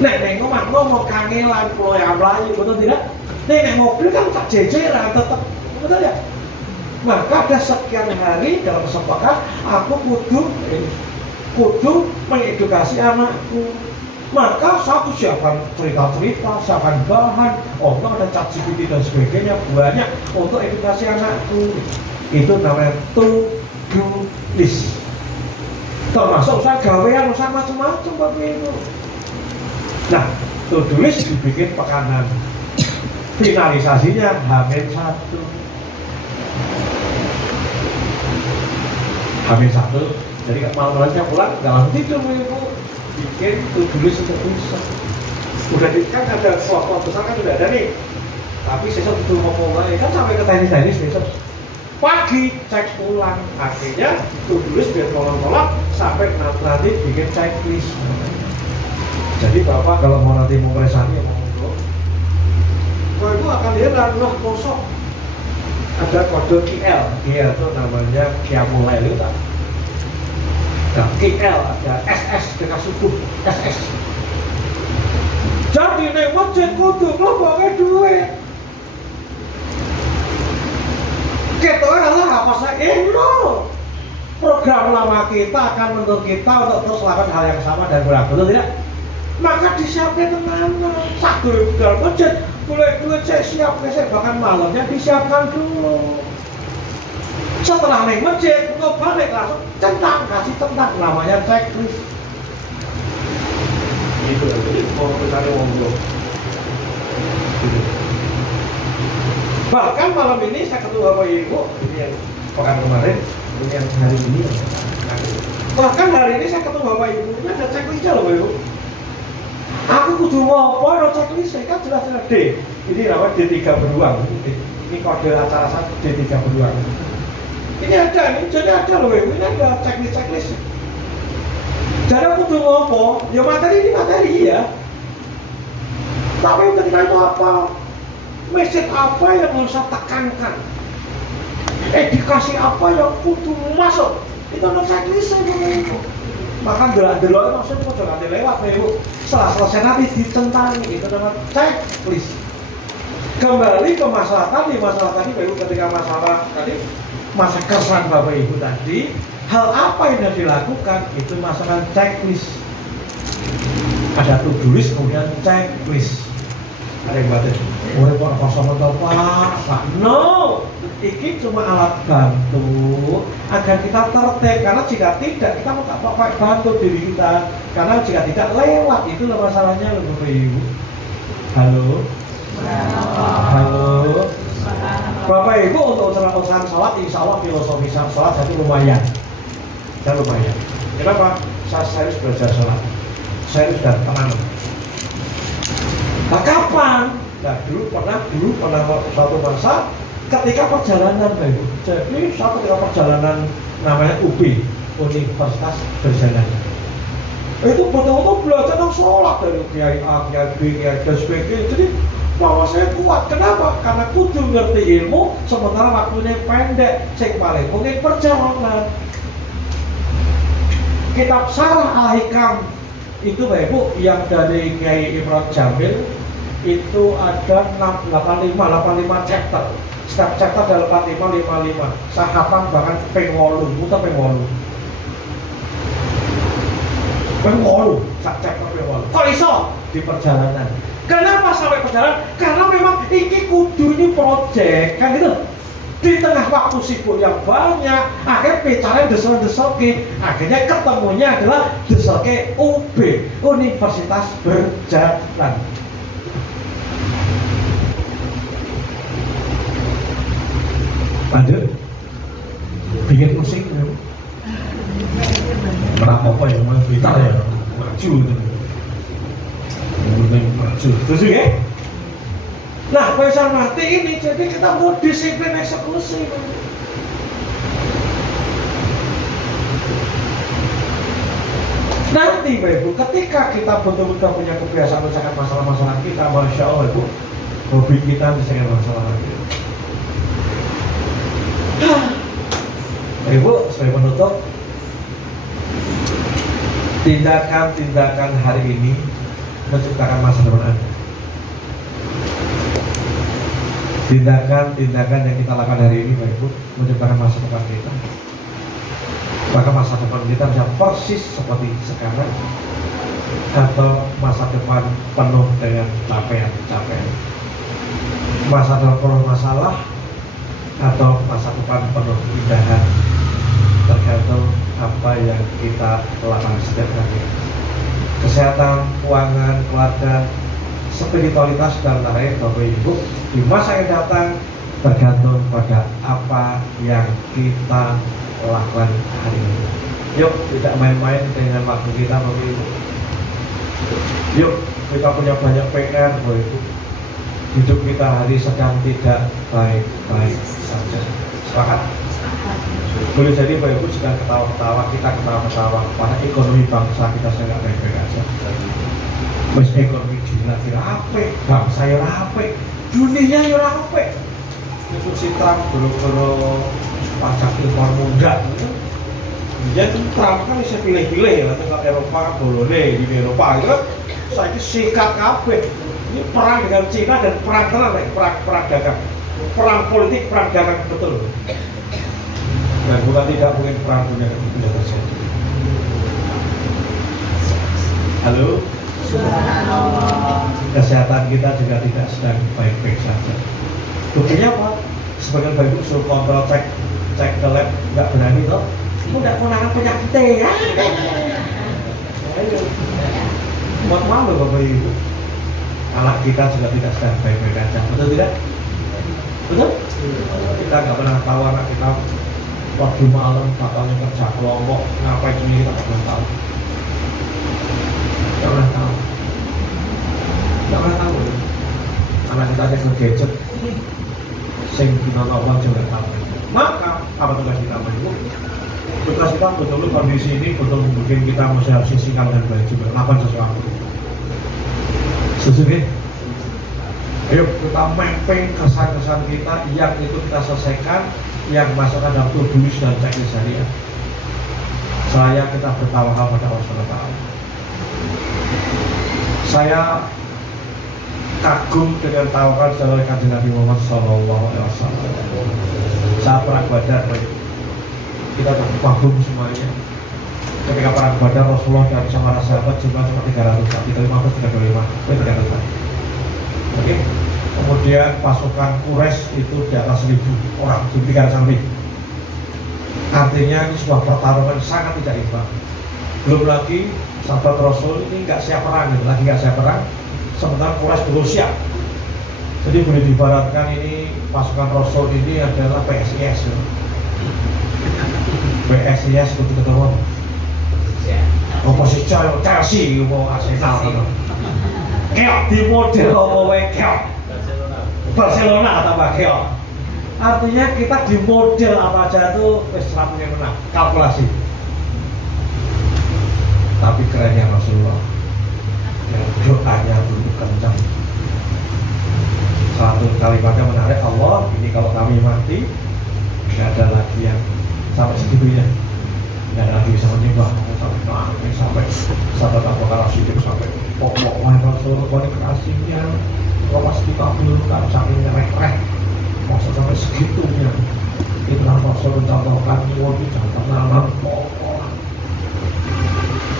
Nek ngomong kangelan, pulau yang Melayu, betul tidak? Nek mobil kan tak jejeran tetap, betul ya? Maka ada sekian hari dalam sepekan aku kudu mengedukasi anakku. Maka satu siapkan cerita-cerita, siapkan bahan, ada ChatGPT dan sebagainya banyak untuk edukasi anakku. Itu namanya to-do list. Termasuk usaha gawean, usaha macam-macam Bapak Ibu. Nah, to-do list dibikin pekanan. Finalisasinya H-1. H-1. Jadi malam-malamnya pulang nggak langsung tidur Ibu. Bikin to-do list untuk bisa. Udah kan ada kelompok besar kan sudah ada nih. Tapi besok itu mau mulai kan sampai ke tenis besok. Pagi cek ulang, akhirnya to-do list biar tolong-tolong sampai nanti bikin checklist. Jadi Bapak kalau mau nanti mau meresani ya mau Bapak itu akan lihat lah kosong. Ada kode QL, dia itu namanya Qiyamul Lail itu. Nah, QL ada SS dengan subuh SS. Jadi nek masjid kudu ngomongnya duit. Kita adalah apa saya program lama kita akan menuntut kita untuk terus melakukan hal yang sama dan kurang betul tidak? Maka disiapkan kemana? Satu dalam masjid boleh duit saya siap, saya bahkan malamnya disiapkan dulu. Setelah naik masjid, kok balik langsung kasih centang namanya checklist. Gitu, jadi mau cari ngomong. Bahkan malam ini saya ketemu Bapak Ibu, ini yang pekan kemarin, ini yang hari ini. Bahkan hari ini saya ketemu Bapak Ibu, ini ada checklistnya loh Bapak Ibu. Aku kudu ngopo ada checklistnya, kan jelas-jelas D. Ini namanya D3 beruang. Ini kode acara saya D3 beruang. Ini ada nih, jadi ada loh Ibu, ini ada checklist. Jadi aku tuh ngopo, ya materi ini materi ya. Tapi ketika itu apa? Message apa yang harus saya tekankan? Edukasi apa yang kudu masuk? Itu ada checklistnya Ibu. Maka delok maksudnya kok jangan dilewat Ibu. Setelah selesai nanti dicentangi, itu namanya checklist. Kembali ke masalah tadi Ibu, ketika masalah tadi masa kesan Bapak Ibu tadi, hal apa yang harus dilakukan itu masalah checklist. Ada to-do list kemudian checklist. Ada yang batin, urip kok kosong atau Pak? No, ini cuma alat bantu agar kita tertib. Karena jika tidak, kita mau tak pakai bantu diri kita. Karena jika tidak lewat, itulah masalahnya loh Bapak Ibu. Halo. Bapak Ibu untuk urusan sholat, insya Allah filosofi sholat jadi lumayan. Kenapa? Saya harus belajar sholat. Saya sudah tenang. Nah kapan? Nah dulu pernah suatu masa ketika perjalanan Bapak Ibu. Jadi ketika perjalanan namanya UB, Universitas Berjalan. Itu betul-betul belajar tentang sholat dari Kiai A, Kiai B, Kiai dan sebagainya. Jadi bahwa saya kuat, kenapa? Karena kudu ngerti ilmu, sementara waktunya pendek. Sing paling mungkin perjalanan. Kitab Syarah Al-Hikam itu Bapak Ibu yang dari Kiai Imran Jamil itu ada 85 chapter. Setiap chapter ada 55. Saya hafal bahkan pengwolu, muter pengwolu. Sak chapter pengwolu. Kok iso di perjalanan? Kenapa sampai perjalanan? Karena memang ini kudu ini project kan gitu. Di tengah waktu sibuk yang banyak, akhirnya bicara desok-desoke, akhirnya ketemunya adalah desoke UB, Universitas Berjalan. Lanjut, bikin pusing ya. Kenapa apa yang mau berita ya? Maju gitu. Maju, terus ya? Nah, pesan mati ini jadi kita mau disiplin eksekusi. Nanti Bapak Ibu, ketika kita betul-betul punya kebiasaan menyelesaikan masalah-masalah kita, Masya Allah Ibu, hobi kita menyelesaikan masalah kita. Ibu, saya menutup tindakan-tindakan hari ini menciptakan masa depan Anda. Tindakan-tindakan yang kita lakukan hari ini, Bapak Ibu, menciptakan masa depan kita. Maka masa depan kita bisa persis seperti sekarang, atau masa depan penuh dengan capaian. Masa depan penuh masalah, atau masa depan penuh keindahan, tergantung apa yang kita lakukan setiap hari. Kesehatan, keuangan, keluarga, spiritualitas dan lain-lain Bapak Ibu di masa yang datang tergantung pada apa yang kita lakukan hari ini. Yuk tidak main-main dengan waktu kita Bapak Ibu. Yuk kita punya banyak PR Bapak Ibu. Hidup kita hari sedang tidak baik-baik saja. Sepakat? Boleh jadi Bapak Ibu sedang ketawa-ketawa, kita ketawa-ketawa, pada ekonomi bangsa kita sedang baik-baik aja. Mas ekonomi dunia rapi, bangsa ya rapi, dunia ya rapi. Itu si Trump boro-boro pajak impor muda. Jadi Trump kan bisa pilih-pilih, nanti ke Eropa boleh di Eropa itu kan. Saya sikat kabeh. Ini perang dengan Cina dan perang tenan, perang dagang, perang politik, perang dagang betul. Dan bukan tidak mungkin perang dunia ketiga terjadi. Halo. Kesehatan kita juga tidak sedang baik-baik saja. Buktinya apa? Sebagian Bapak Ibu suruh kontrol cek ke lab nggak berani toh? Itu nggak konangan penyakit ya. Buat malu Bapak Ibu. Anak kita juga tidak sedang baik-baik saja. Betul tidak? Betul? Kita nggak pernah tahu anak kita waktu malam katanya kerja kelompok ngapain ini kita nggak pernah tahu. Nggak pernah tahu. Anak kita aja gadget sing dinono juga tahu. Maka Apa tugas kita Ibu? Tugas kita betul-betul kondisi ini betul mungkin kita masih harus sisihkan dan baik juga melakukan sesuatu. Setuju? Ayo kita mapping kesan-kesan kita yang itu kita selesaikan, yang masukkan dalam to-do list dan checklist harian. Saya kita bertawakal pada Allah SWT. Saya kagum dengan tawakal dari Kanjeng Nabi Muhammad SAW. Saat perang Badar, kita kagum semuanya. Ketika perang Badar, Rasulullah dan sama sahabat jumlah cuma 300, 350, 325, 300. Oke. Kemudian pasukan Quraisy itu di atas 1.000 orang, 300 lebih. Artinya ini sebuah pertarungan sangat tidak imbang. Belum lagi sahabat Rasul ini nggak siap perang, lagi nggak siap perang. Sementara Quraisy belum siap. Jadi boleh diibaratkan ini pasukan Rasul ini adalah PSIS. PSIS betul ketemu. Oposisi Chelsea mau Arsenal. Keok di model apa keok? Barcelona atau keok? Artinya kita di model apa aja itu Islamnya menang, kalkulasi. Tapi kerennya Rasulullah, yang doanya dulu kencang. Satu kalimatnya menarik, Allah ini kalau kami mati nggak ada lagi yang sampai segitunya, nggak ada lagi bisa menyembah sampai sahabat Abu Bakar Siddiq sampai pokoknya Rasulullah kasihnya pas kita belurkan sampai nyerek-rek maksud sampai segitunya itu Rasul mencontohkan nyuwun jangan pokok.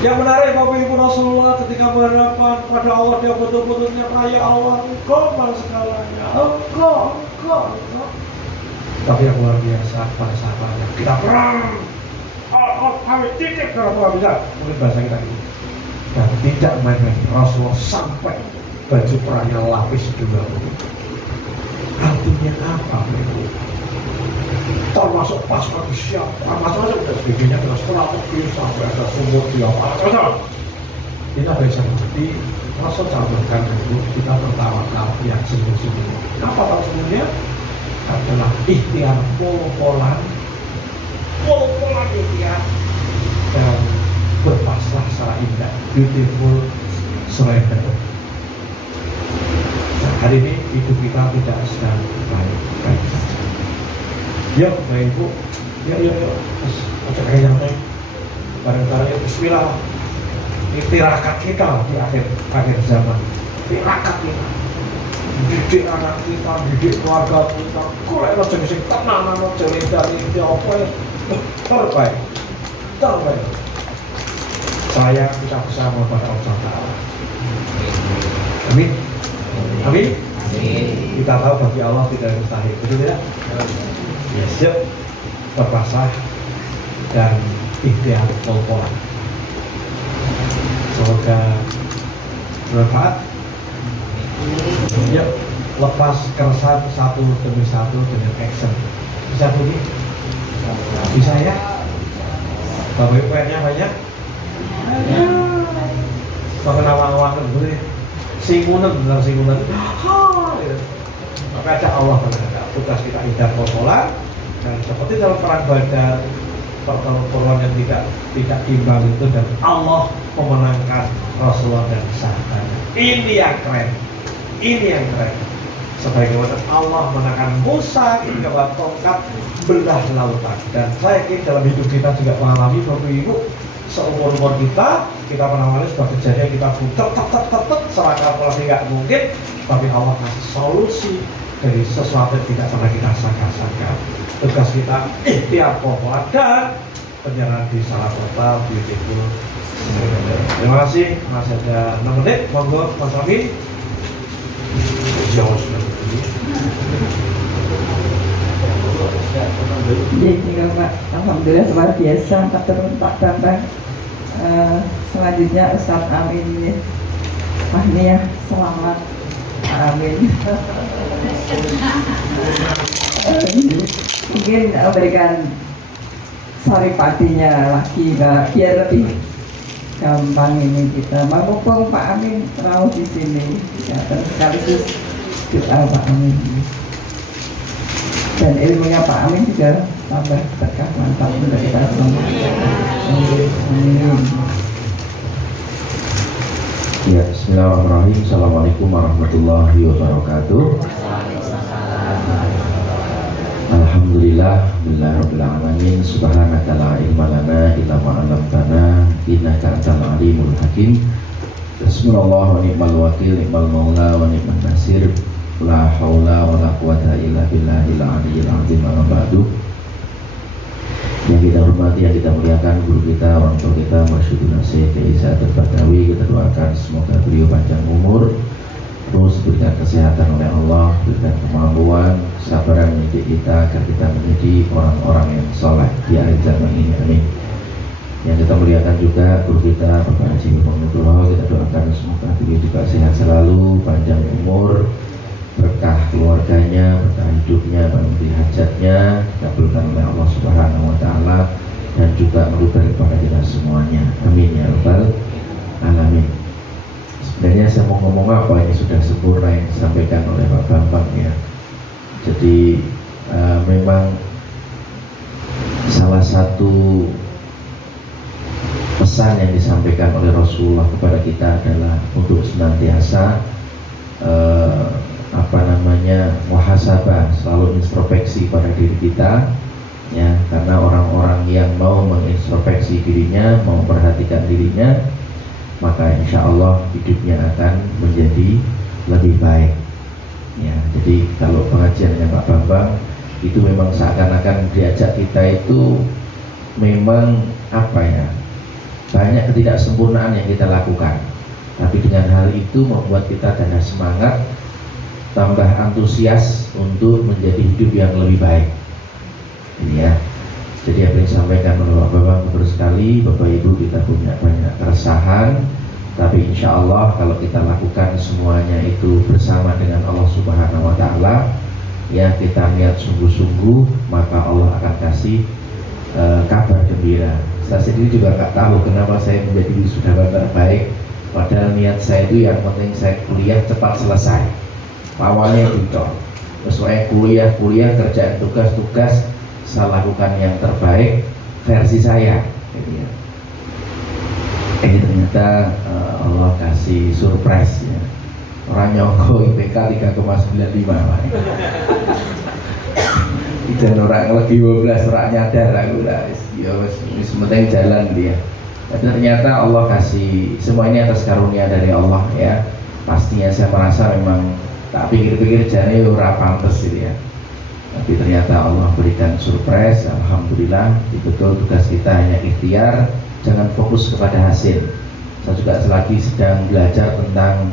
Yang menarik Bapak Ibu Rasulullah ketika berhadapan pada Allah dia betul-betulnya ya Allah engkau maha segalanya engkau. Tapi yang luar biasa pada sahabatnya kita perang kami titik kalau nggak bisa mungkin bahasa kita ini dan tidak main-main. Rasulullah sampai baju perangnya lapis dua. Artinya apa itu? Termasuk pasukan siap, macam-macam dan sebagainya dengan strategi sampai ada sumur di apa-apa. Ini ada yang seperti Rasul contohkan itu kita bertawakal yang sungguh-sungguh. Apa maksudnya? Adalah ikhtiar pol-polan ikhtiar dan berpasrah secara indah, beautiful surrender. Nah, hari ini hidup kita tidak sedang baik-baik saja. Yuk, Bapak Ibu, yuk, ajak kayak nyantai. Bareng-bareng bismillah. Ini tirakat kita di akhir zaman. Tirakat kita. Didik anak kita, didik keluarga kita. Kulek lo jenis tenang, lo jenis dari apa ya? Terbaik. Saya kita bersama pada Allah Ta'ala. Amin. Kita tahu bagi Allah tidak ada mustahil, betul tidak? Siap berpasrah dan ikhtiar pol-polan. Semoga bermanfaat. Yuk, lepas keresahan satu demi satu dengan action. Bisa bunyi? Bisa ya? Bapak Ibu banyak? Pakai awal-awal dulu ya. Singunan. Maka aja Allah menjaga tugas kita ikhtiar pol-polan dan seperti dalam perang Badar pertempuran yang tidak imbang itu dan Allah memenangkan Rasulullah dan sahabatnya. Ini yang keren. Sebagaimana Allah menangkan Musa ketika bawa tongkat belah lautan. Dan saya yakin dalam hidup kita juga mengalami Bapak Ibu seumur kita mengalami sebuah kejadian kita tetap secara kalkulasi nggak mungkin, tapi Allah kasih solusi dari sesuatu yang tidak pernah kita sangka-sangka. Tugas kita ikhtiar pol-polan dan penyerahan di salah total beautiful. Terima kasih, masih ada 6 menit, monggo Mas Amin. Jauh sudah Iya Pak, alhamdulillah luar biasa Pak Turun Pak Bambang. Selanjutnya Ustaz Amin ya. Mahnia, selamat. Amin. Mungkin berikan saripatinya lagi Pak, biar lebih gampang ini kita. Mumpung Pak Amin rawuh di sini, ya, terus sekaligus doa Pak Amin. Dan ilmunya Pak Amin juga tambah berkah mantap untuk kita semua. Amin. Ya, bismillahirrahmanirrahim. Assalamualaikum warahmatullahi wabarakatuh. Alhamdulillah, Bismillahirabbil alamin. Subhanaka la ilma lana illa ma 'allamtana innaka antal alimul hakim. Bismillah wa ni'mal wakil, ni'mal maula wa ni'man nasir. La haula wa la quwata illa billahil aliyyil azim. Amma ba'du. Yang kita hormati, yang kita muliakan guru kita, orang tua kita, Marsyidun Syekh Kiai Sa'adat Badawi, kita doakan semoga beliau panjang umur, terus diberikan kesehatan oleh Allah, diberikan kemampuan, sabaran mendidik kita agar kita menjadi orang-orang yang soleh di akhir zaman ini. Amin. Yang kita muliakan juga guru kita Bapak Haji Muhammad, kita doakan semoga beliau juga sehat selalu, panjang umur, berkah keluarganya, berkah hidupnya, memenuhi hajatnya, dikabulkan oleh Allah Subhanahu wa Ta'ala, dan juga meluber kepada kita semuanya. Amin ya rabbal alamin. Sebenarnya saya mau ngomong apa, ini sudah sempurna yang disampaikan oleh Pak Bambang ya. Jadi memang salah satu pesan yang disampaikan oleh Rasulullah kepada kita adalah untuk senantiasa muhasabah, selalu introspeksi pada diri kita ya, karena orang-orang yang mau mengintrospeksi dirinya, mau memperhatikan dirinya, maka insya Allah hidupnya akan menjadi lebih baik ya. Jadi kalau pengajiannya Pak Bambang itu memang seakan-akan diajak kita itu memang banyak ketidaksempurnaan yang kita lakukan, tapi dengan hal itu membuat kita tambah semangat, tambah antusias untuk menjadi hidup yang lebih baik. Ini ya. Jadi apa yang disampaikan oleh Bapak Bambang betul sekali. Bapak Ibu, kita punya banyak keresahan, tapi insya Allah kalau kita lakukan semuanya itu bersama dengan Allah Subhanahu wa Ta'ala, ya kita niat sungguh-sungguh, maka Allah akan kasih kabar gembira. Saya sendiri juga nggak tahu kenapa saya menjadi wisudawan terbaik, padahal niat saya itu yang penting saya kuliah cepat selesai. Awalnya itu, terus saya kuliah kerjaan tugas saya lakukan yang terbaik versi saya. Ternyata Allah kasih surprise ya. Orang nyongko IPK 3,95. Dan orang lagi 12 orang nyadar aku lah, ya wis penting jalan dia. Tapi ternyata Allah kasih semua ini atas karunia dari Allah ya. Pastinya saya merasa memang tak pikir-pikir jane ora pantes gitu ya. Tapi ternyata Allah berikan surprise. Alhamdulillah, betul tugas kita hanya ikhtiar, jangan fokus kepada hasil. Saya juga selagi sedang belajar tentang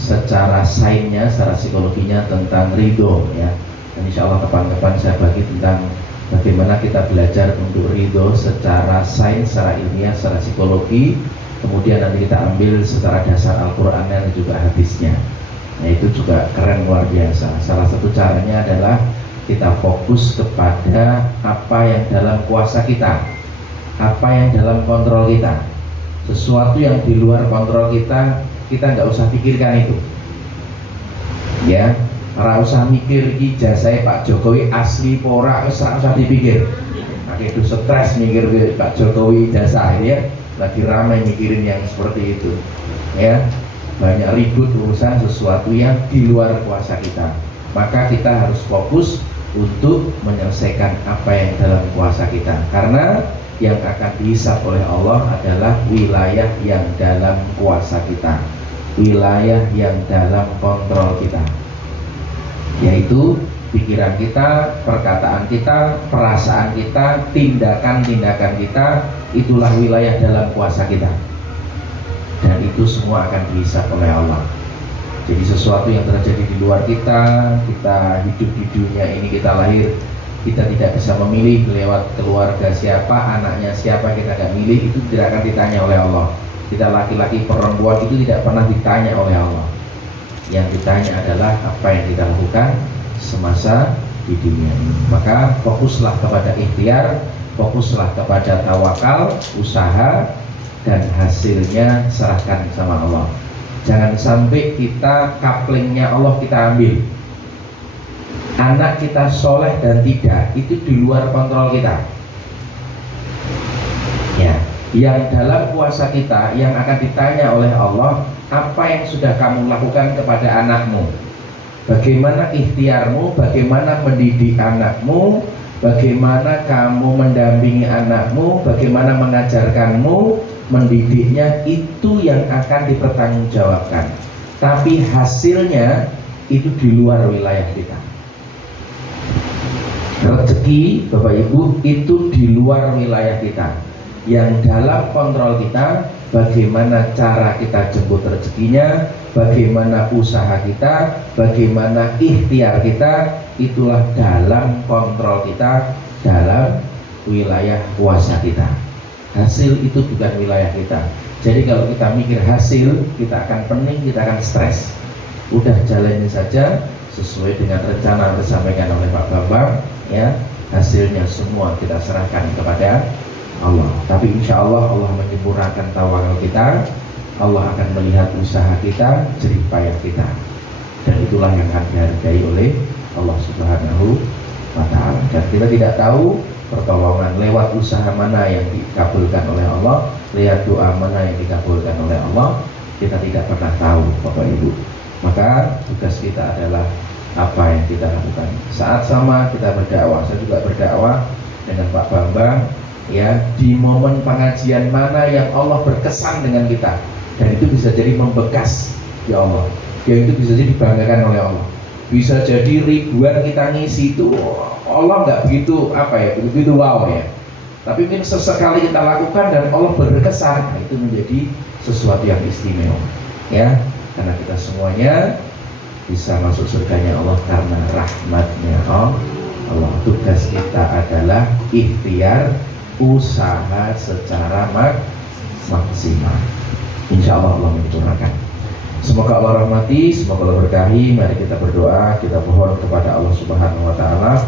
secara sainsnya, secara psikologinya tentang ridho ya. Dan insya Allah kapan-kapan saya bagi tentang bagaimana kita belajar untuk ridho secara sains, secara ilmiah, secara psikologi. Kemudian nanti kita ambil secara dasar Al-Quran dan juga hadisnya. Nah itu juga keren, luar biasa. Salah satu caranya adalah kita fokus kepada apa yang dalam kuasa kita, apa yang dalam kontrol kita. Sesuatu yang di luar kontrol kita nggak usah pikirkan itu ya. Ora usah mikir iki jasane Pak Jokowi asli pora, wis ora usah dipikir. Pakai itu stres mikir Pak Jokowi jasa ya. Lagi ramai mikirin yang seperti itu. Ya. Banyak ribut urusan sesuatu yang di luar kuasa kita. Maka kita harus fokus untuk menyelesaikan apa yang dalam kuasa kita. Karena yang akan dihisab oleh Allah adalah wilayah yang dalam kuasa kita. Wilayah yang dalam kontrol kita, yaitu pikiran kita, perkataan kita, perasaan kita, tindakan-tindakan kita. Itulah wilayah dalam kuasa kita, dan itu semua akan dihisab oleh Allah. Jadi sesuatu yang terjadi di luar kita hidup di dunia ini, kita lahir, kita tidak bisa memilih lewat keluarga siapa, anaknya siapa, kita nggak milih, itu tidak akan ditanya oleh Allah. Kita laki-laki perempuan itu tidak pernah ditanya oleh Allah. Yang ditanya adalah apa yang kita lakukan semasa di dunia ini. Maka fokuslah kepada ikhtiar, fokuslah kepada tawakal, usaha, dan hasilnya serahkan sama Allah. Jangan sampai kita kaplingnya Allah kita ambil. Anak kita soleh dan tidak itu di luar kontrol kita. Ya, yang dalam kuasa kita yang akan ditanya oleh Allah, apa yang sudah kamu lakukan kepada anakmu? Bagaimana ikhtiarmu? Bagaimana mendidik anakmu? Bagaimana kamu mendampingi anakmu? Bagaimana mengajarkanmu? Mendidiknya, itu yang akan dipertanggungjawabkan. Tapi hasilnya itu di luar wilayah kita. Rezeki Bapak Ibu itu di luar wilayah kita. Yang dalam kontrol kita, bagaimana cara kita jemput rezekinya, bagaimana usaha kita, bagaimana ikhtiar kita, itulah dalam kontrol kita, dalam wilayah kuasa kita. Hasil itu bukan wilayah kita. Jadi kalau kita mikir hasil, kita akan pening, kita akan stres. Udah jalanin saja sesuai dengan rencana yang disampaikan oleh Pak Bambang, ya. Hasilnya semua kita serahkan kepada Allah. Tapi insya Allah Allah menyempurnakan tawakal kita. Allah akan melihat usaha kita, jerih payah kita, dan itulah yang akan dihargai oleh Allah Subhanahu wa Ta'ala. Dan kita tidak tahu pertolongan lewat usaha mana yang dikabulkan oleh Allah, lewat doa mana yang dikabulkan oleh Allah, kita tidak pernah tahu Bapak Ibu. Maka tugas kita adalah apa yang kita lakukan. Saat sama kita berdakwah, saya juga berdakwah dengan Pak Bambang, ya, di momen pengajian mana yang Allah berkesan dengan kita, dan itu bisa jadi membekas, ya Allah, yang itu bisa jadi dibanggakan oleh Allah. Bisa jadi ribuan kita ngisi itu Allah nggak begitu begitu wow ya, tapi mungkin sesekali kita lakukan dan Allah berkesan, nah, itu menjadi sesuatu yang istimewa, ya, karena kita semuanya bisa masuk surganya Allah karena rahmatnya Allah. Tugas kita adalah ikhtiar, usaha secara maksimal. Insya Allah Allah menyempurnakan. Semoga Allah rahmati, semoga Allah berkahi. Mari kita berdoa, kita mohon kepada Allah Subhanahu wa Ta'ala.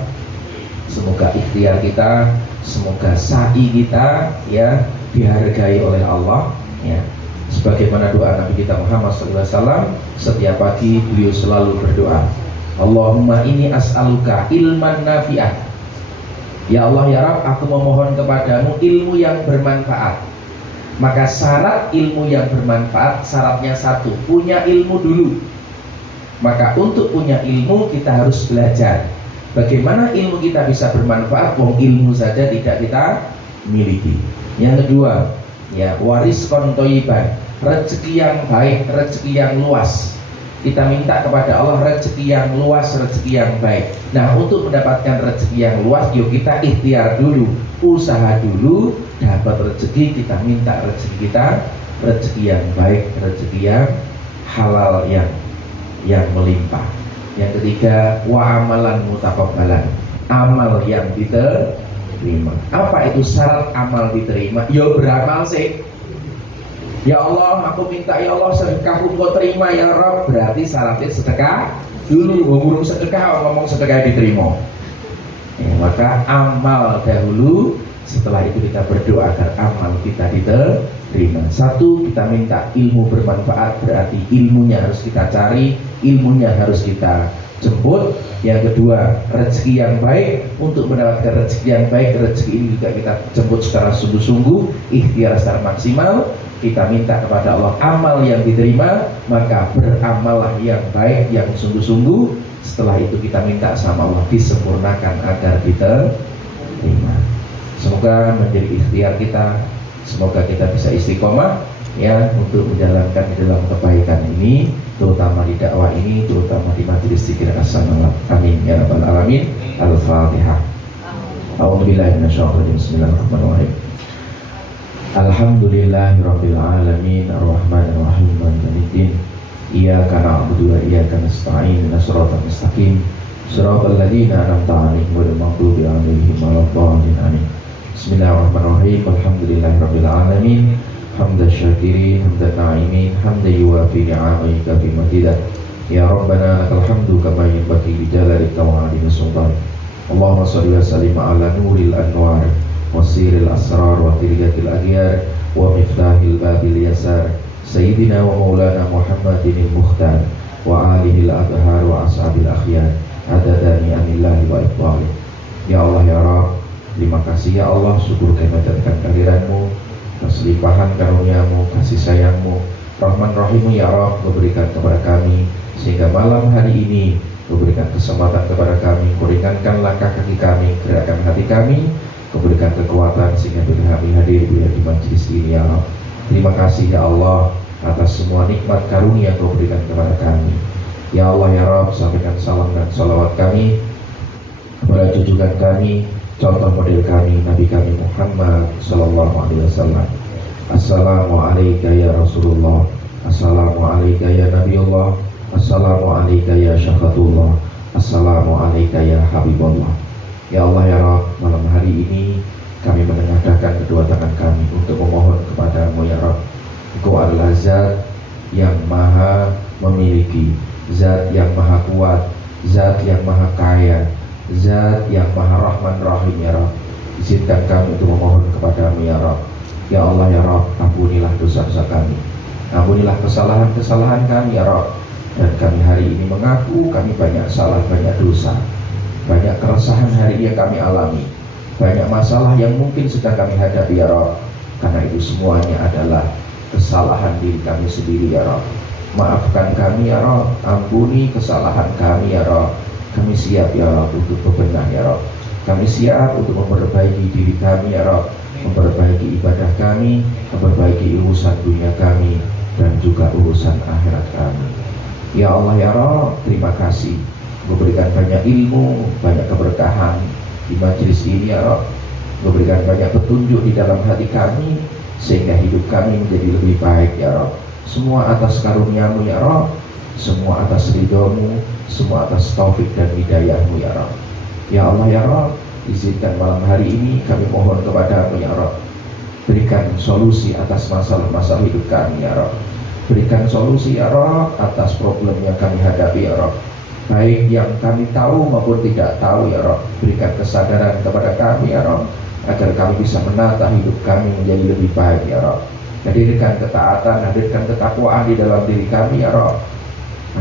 Semoga ikhtiar kita, semoga sa'i kita, ya, dihargai oleh Allah, ya. Sebagaimana doa Nabi kita Muhammad SAW, setiap pagi beliau selalu berdoa, Allahumma inni as'aluka ilman nafi'ah. Ya Allah ya Rabb, aku memohon kepadamu ilmu yang bermanfaat. Maka syarat ilmu yang bermanfaat, syaratnya satu, punya ilmu dulu. Maka untuk punya ilmu kita harus belajar. Bagaimana ilmu kita bisa bermanfaat? Wong ilmu saja tidak kita miliki. Yang kedua, ya, warizqon thayyiban, rezeki yang baik, rezeki yang luas. Kita minta kepada Allah rezeki yang luas, rezeki yang baik. Nah, untuk mendapatkan rezeki yang luas, yuk kita ikhtiar dulu, usaha dulu, dapat rezeki, kita minta rezeki kita, rezeki yang baik, rezeki yang halal, yang melimpah. Yang ketiga, wa amalan mutaqabbalan, amal yang diterima. Apa itu syarat amal diterima? Ya beramal sih. Ya Allah, aku minta ya Allah sedekahku kau terima ya Rabb. Berarti syaratnya sedekah dulu. Ngomong sedekah, ngomong sedekah diterima. Ya, maka amal dahulu, setelah itu kita berdoa agar amal kita diterima. Satu, kita minta ilmu bermanfaat, berarti ilmunya harus kita cari, ilmunya harus kita jemput. Yang kedua, rezeki yang baik. Untuk mendapatkan rezeki yang baik, rezeki ini juga kita jemput secara sungguh-sungguh, ikhtiar secara maksimal. Kita minta kepada Allah amal yang diterima, maka beramallah yang baik, yang sungguh-sungguh. Setelah itu kita minta sama Allah disempurnakan agar kita terima. Semoga menjadi ikhtiar kita, semoga kita bisa istiqomah, ya, untuk menjalankan di dalam kebaikan ini, terutama di dakwah ini, terutama di majelis zikir as-salat. Amin ya rabbal alamin. Al-Fatihah. A'udzubillahi minasyaitonir rajim. Bismillahirrahmanirrahim. Alhamdulillahirabbil alamin arrahmanir rahim maliki yaumiddin. Iyyaka na'budu wa iyyaka nasta'in ihdinas siratal mustaqim siratal ladzina an'amta 'alaihim ghairil maghdubi 'alaihim waladdallin. Amin. Bismillahirrahmanirrahim. Alhamdulillahirabbil alamin hamdan syakirin hamdan na'imin hamdan yuwafi ni'amaika fi madidah. Ya Rabbana lakal hamdu kama yanbaghi li jalalika wa 'azimi sultanik. Allahumma shalli wa sallim ala nuril anwar wasiril asrar wa tiriyatil aghyar wa miftahil babil yasar Sayyidina wa maulana Muhammadin al-Mukhtar wa alihi al-adhar wa ashabil akhyar. adada ni'amillahi wa ifdhalih. Ya Allah ya Rabb, terima kasih ya Allah, syukur kami atas kehadiranmu, keselimpahan karuniamu, kasih sayangmu, Rahman Rahimmu ya Rabb, Kau berikan kepada kami, sehingga malam hari ini Kau berikan kesempatan kepada kami, Kau ringankan langkah kaki kami, gerakkan hati kami, Kau berikan kekuatan sehingga kami hadir di majelis ini ya Rabb. Terima kasih ya Allah atas semua nikmat karunia Kau berikan kepada kami. Ya Allah ya Rabb, sampaikan salam dan salawat kami kepada junjungan kami, contoh model kami, Nabi kami Muhammad sallallahu alaihi wasallam. Assalamualaikum ya Rasulullah, Assalamualaikum ya Nabiullah, Assalamualaikum ya Syafatullah, Assalamualaikum ya Habibullah. Ya Allah ya Rabb, malam hari ini kami menengadahkan kedua tangan kami untuk memohon kepadamu ya Rabb. Engkau adalah zat yang maha memiliki, zat yang maha kuat, zat yang maha kaya, zat yang maha rahman rahim ya Rabb. Izinkan kami untuk memohon kepadamu ya Rabb. Ya Allah ya Rabb, ampunilah dosa-dosa kami, ampunilah kesalahan-kesalahan kami ya Rabb. Dan kami hari ini mengaku kami banyak salah, banyak dosa, banyak keresahan hari ini yang kami alami, banyak masalah yang mungkin sedang kami hadapi ya Rabb. Karena itu semuanya adalah kesalahan diri kami sendiri ya Rabb. Maafkan kami ya Rabb, ampuni kesalahan kami ya Rabb. Kami siap ya Rabb untuk berbenah ya Rabb. Kami siap untuk memperbaiki diri kami ya Rabb, memperbaiki ibadah kami, memperbaiki urusan dunia kami, dan juga urusan akhirat kami. Ya Allah ya Rabb, terima kasih memberikan banyak ilmu, banyak keberkahan di majelis ini ya Rabb. Memberikan banyak petunjuk di dalam hati kami, sehingga hidup kami menjadi lebih baik ya Rabb. Semua atas karuniamu ya Rabb, semua atas ridhomu, semua atas taufik dan hidayahmu ya Rabb. Ya Allah ya Rabb, izinkan malam hari ini kami mohon kepadamu ya Rabb, berikan solusi atas masalah-masalah hidup kami ya Rabb. Berikan solusi ya Rabb atas problem yang kami hadapi ya Rabb, baik yang kami tahu maupun tidak tahu ya Rabb. Berikan kesadaran kepada kami ya Rabb, agar kami bisa menata hidup kami menjadi lebih baik ya Rabb. Hadirkan ketaatan, hadirkan ketakwaan di dalam diri kami ya Rabb,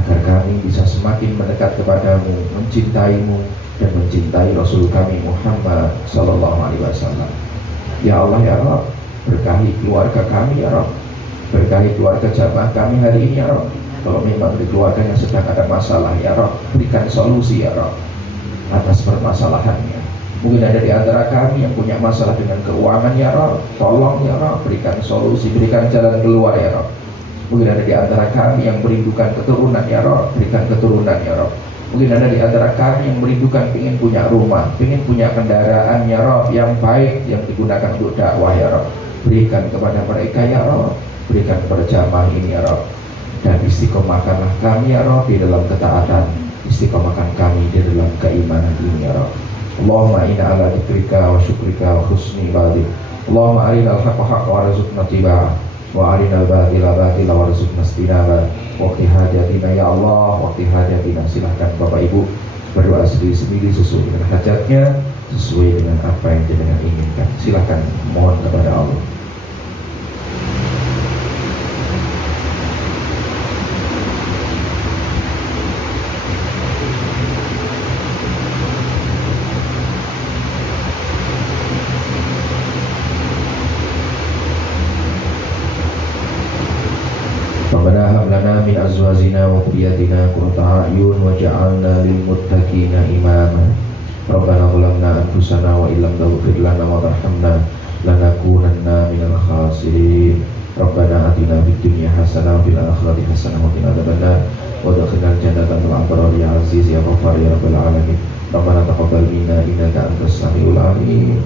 agar kami bisa semakin mendekat kepadamu, mencintaimu, dan mencintai Rasul kami Muhammad sallallahu alaihi wasallam. Ya Allah ya Rabb, berkahi keluarga kami ya Rabb, berkahi keluarga jamaah kami hari ini ya Rabb. Kalau memang di keluarga yang sedang ada masalah ya Rabb, berikan solusi ya Rabb atas permasalahannya. Mungkin ada di antara kami yang punya masalah dengan keuangan ya Rabb, tolong ya Rabb, berikan solusi, berikan jalan keluar ya Rabb. Mungkin ada di antara kami yang merindukan keturunan ya Rabb, berikan keturunan ya Rabb. Mungkin ada di antara kami yang merindukan ingin punya rumah, ingin punya kendaraan ya Rabb yang baik, yang digunakan untuk dakwah ya Rabb. Berikan kepada mereka ya Rabb, berikan kepada jamaah ini ya Rabb. Dan istiqomahkanlah kami ya Rabb di dalam ketaatan, istiqomahkan kami di dalam keimanan ini ya Rabb. Allahumma inna ala dzikrika wa syukrika wa husni ibadik. Allahumma arinal haqqa haqqa warzuqna tibaa, wa arinal batila batila warzuqna istinaba. Waqti hajatina ya Allah, waqti hajatina. Silahkan Bapak Ibu berdoa sendiri-sendiri sesuai dengan hajatnya, sesuai dengan apa yang jenengan inginkan. Silahkan mohon kepada Allah. Rabbana hab lana min azwajina wa dhurriyyatina qurrata a'yun waj'alna lil muttaqina imama. Rabbana zalamna anfusana wa illam taghfir lana wa tarhamna lanakunanna minal khasirin. Rabbana atina fid dunya hasanah wa fil akhirati hasanah wa qina adzabannar wa adkhilna jannata ma'al abrar ya aziz ya ghaffar ya rabbal alamin. Rabbana taqabbal minna innaka antas samiul alim.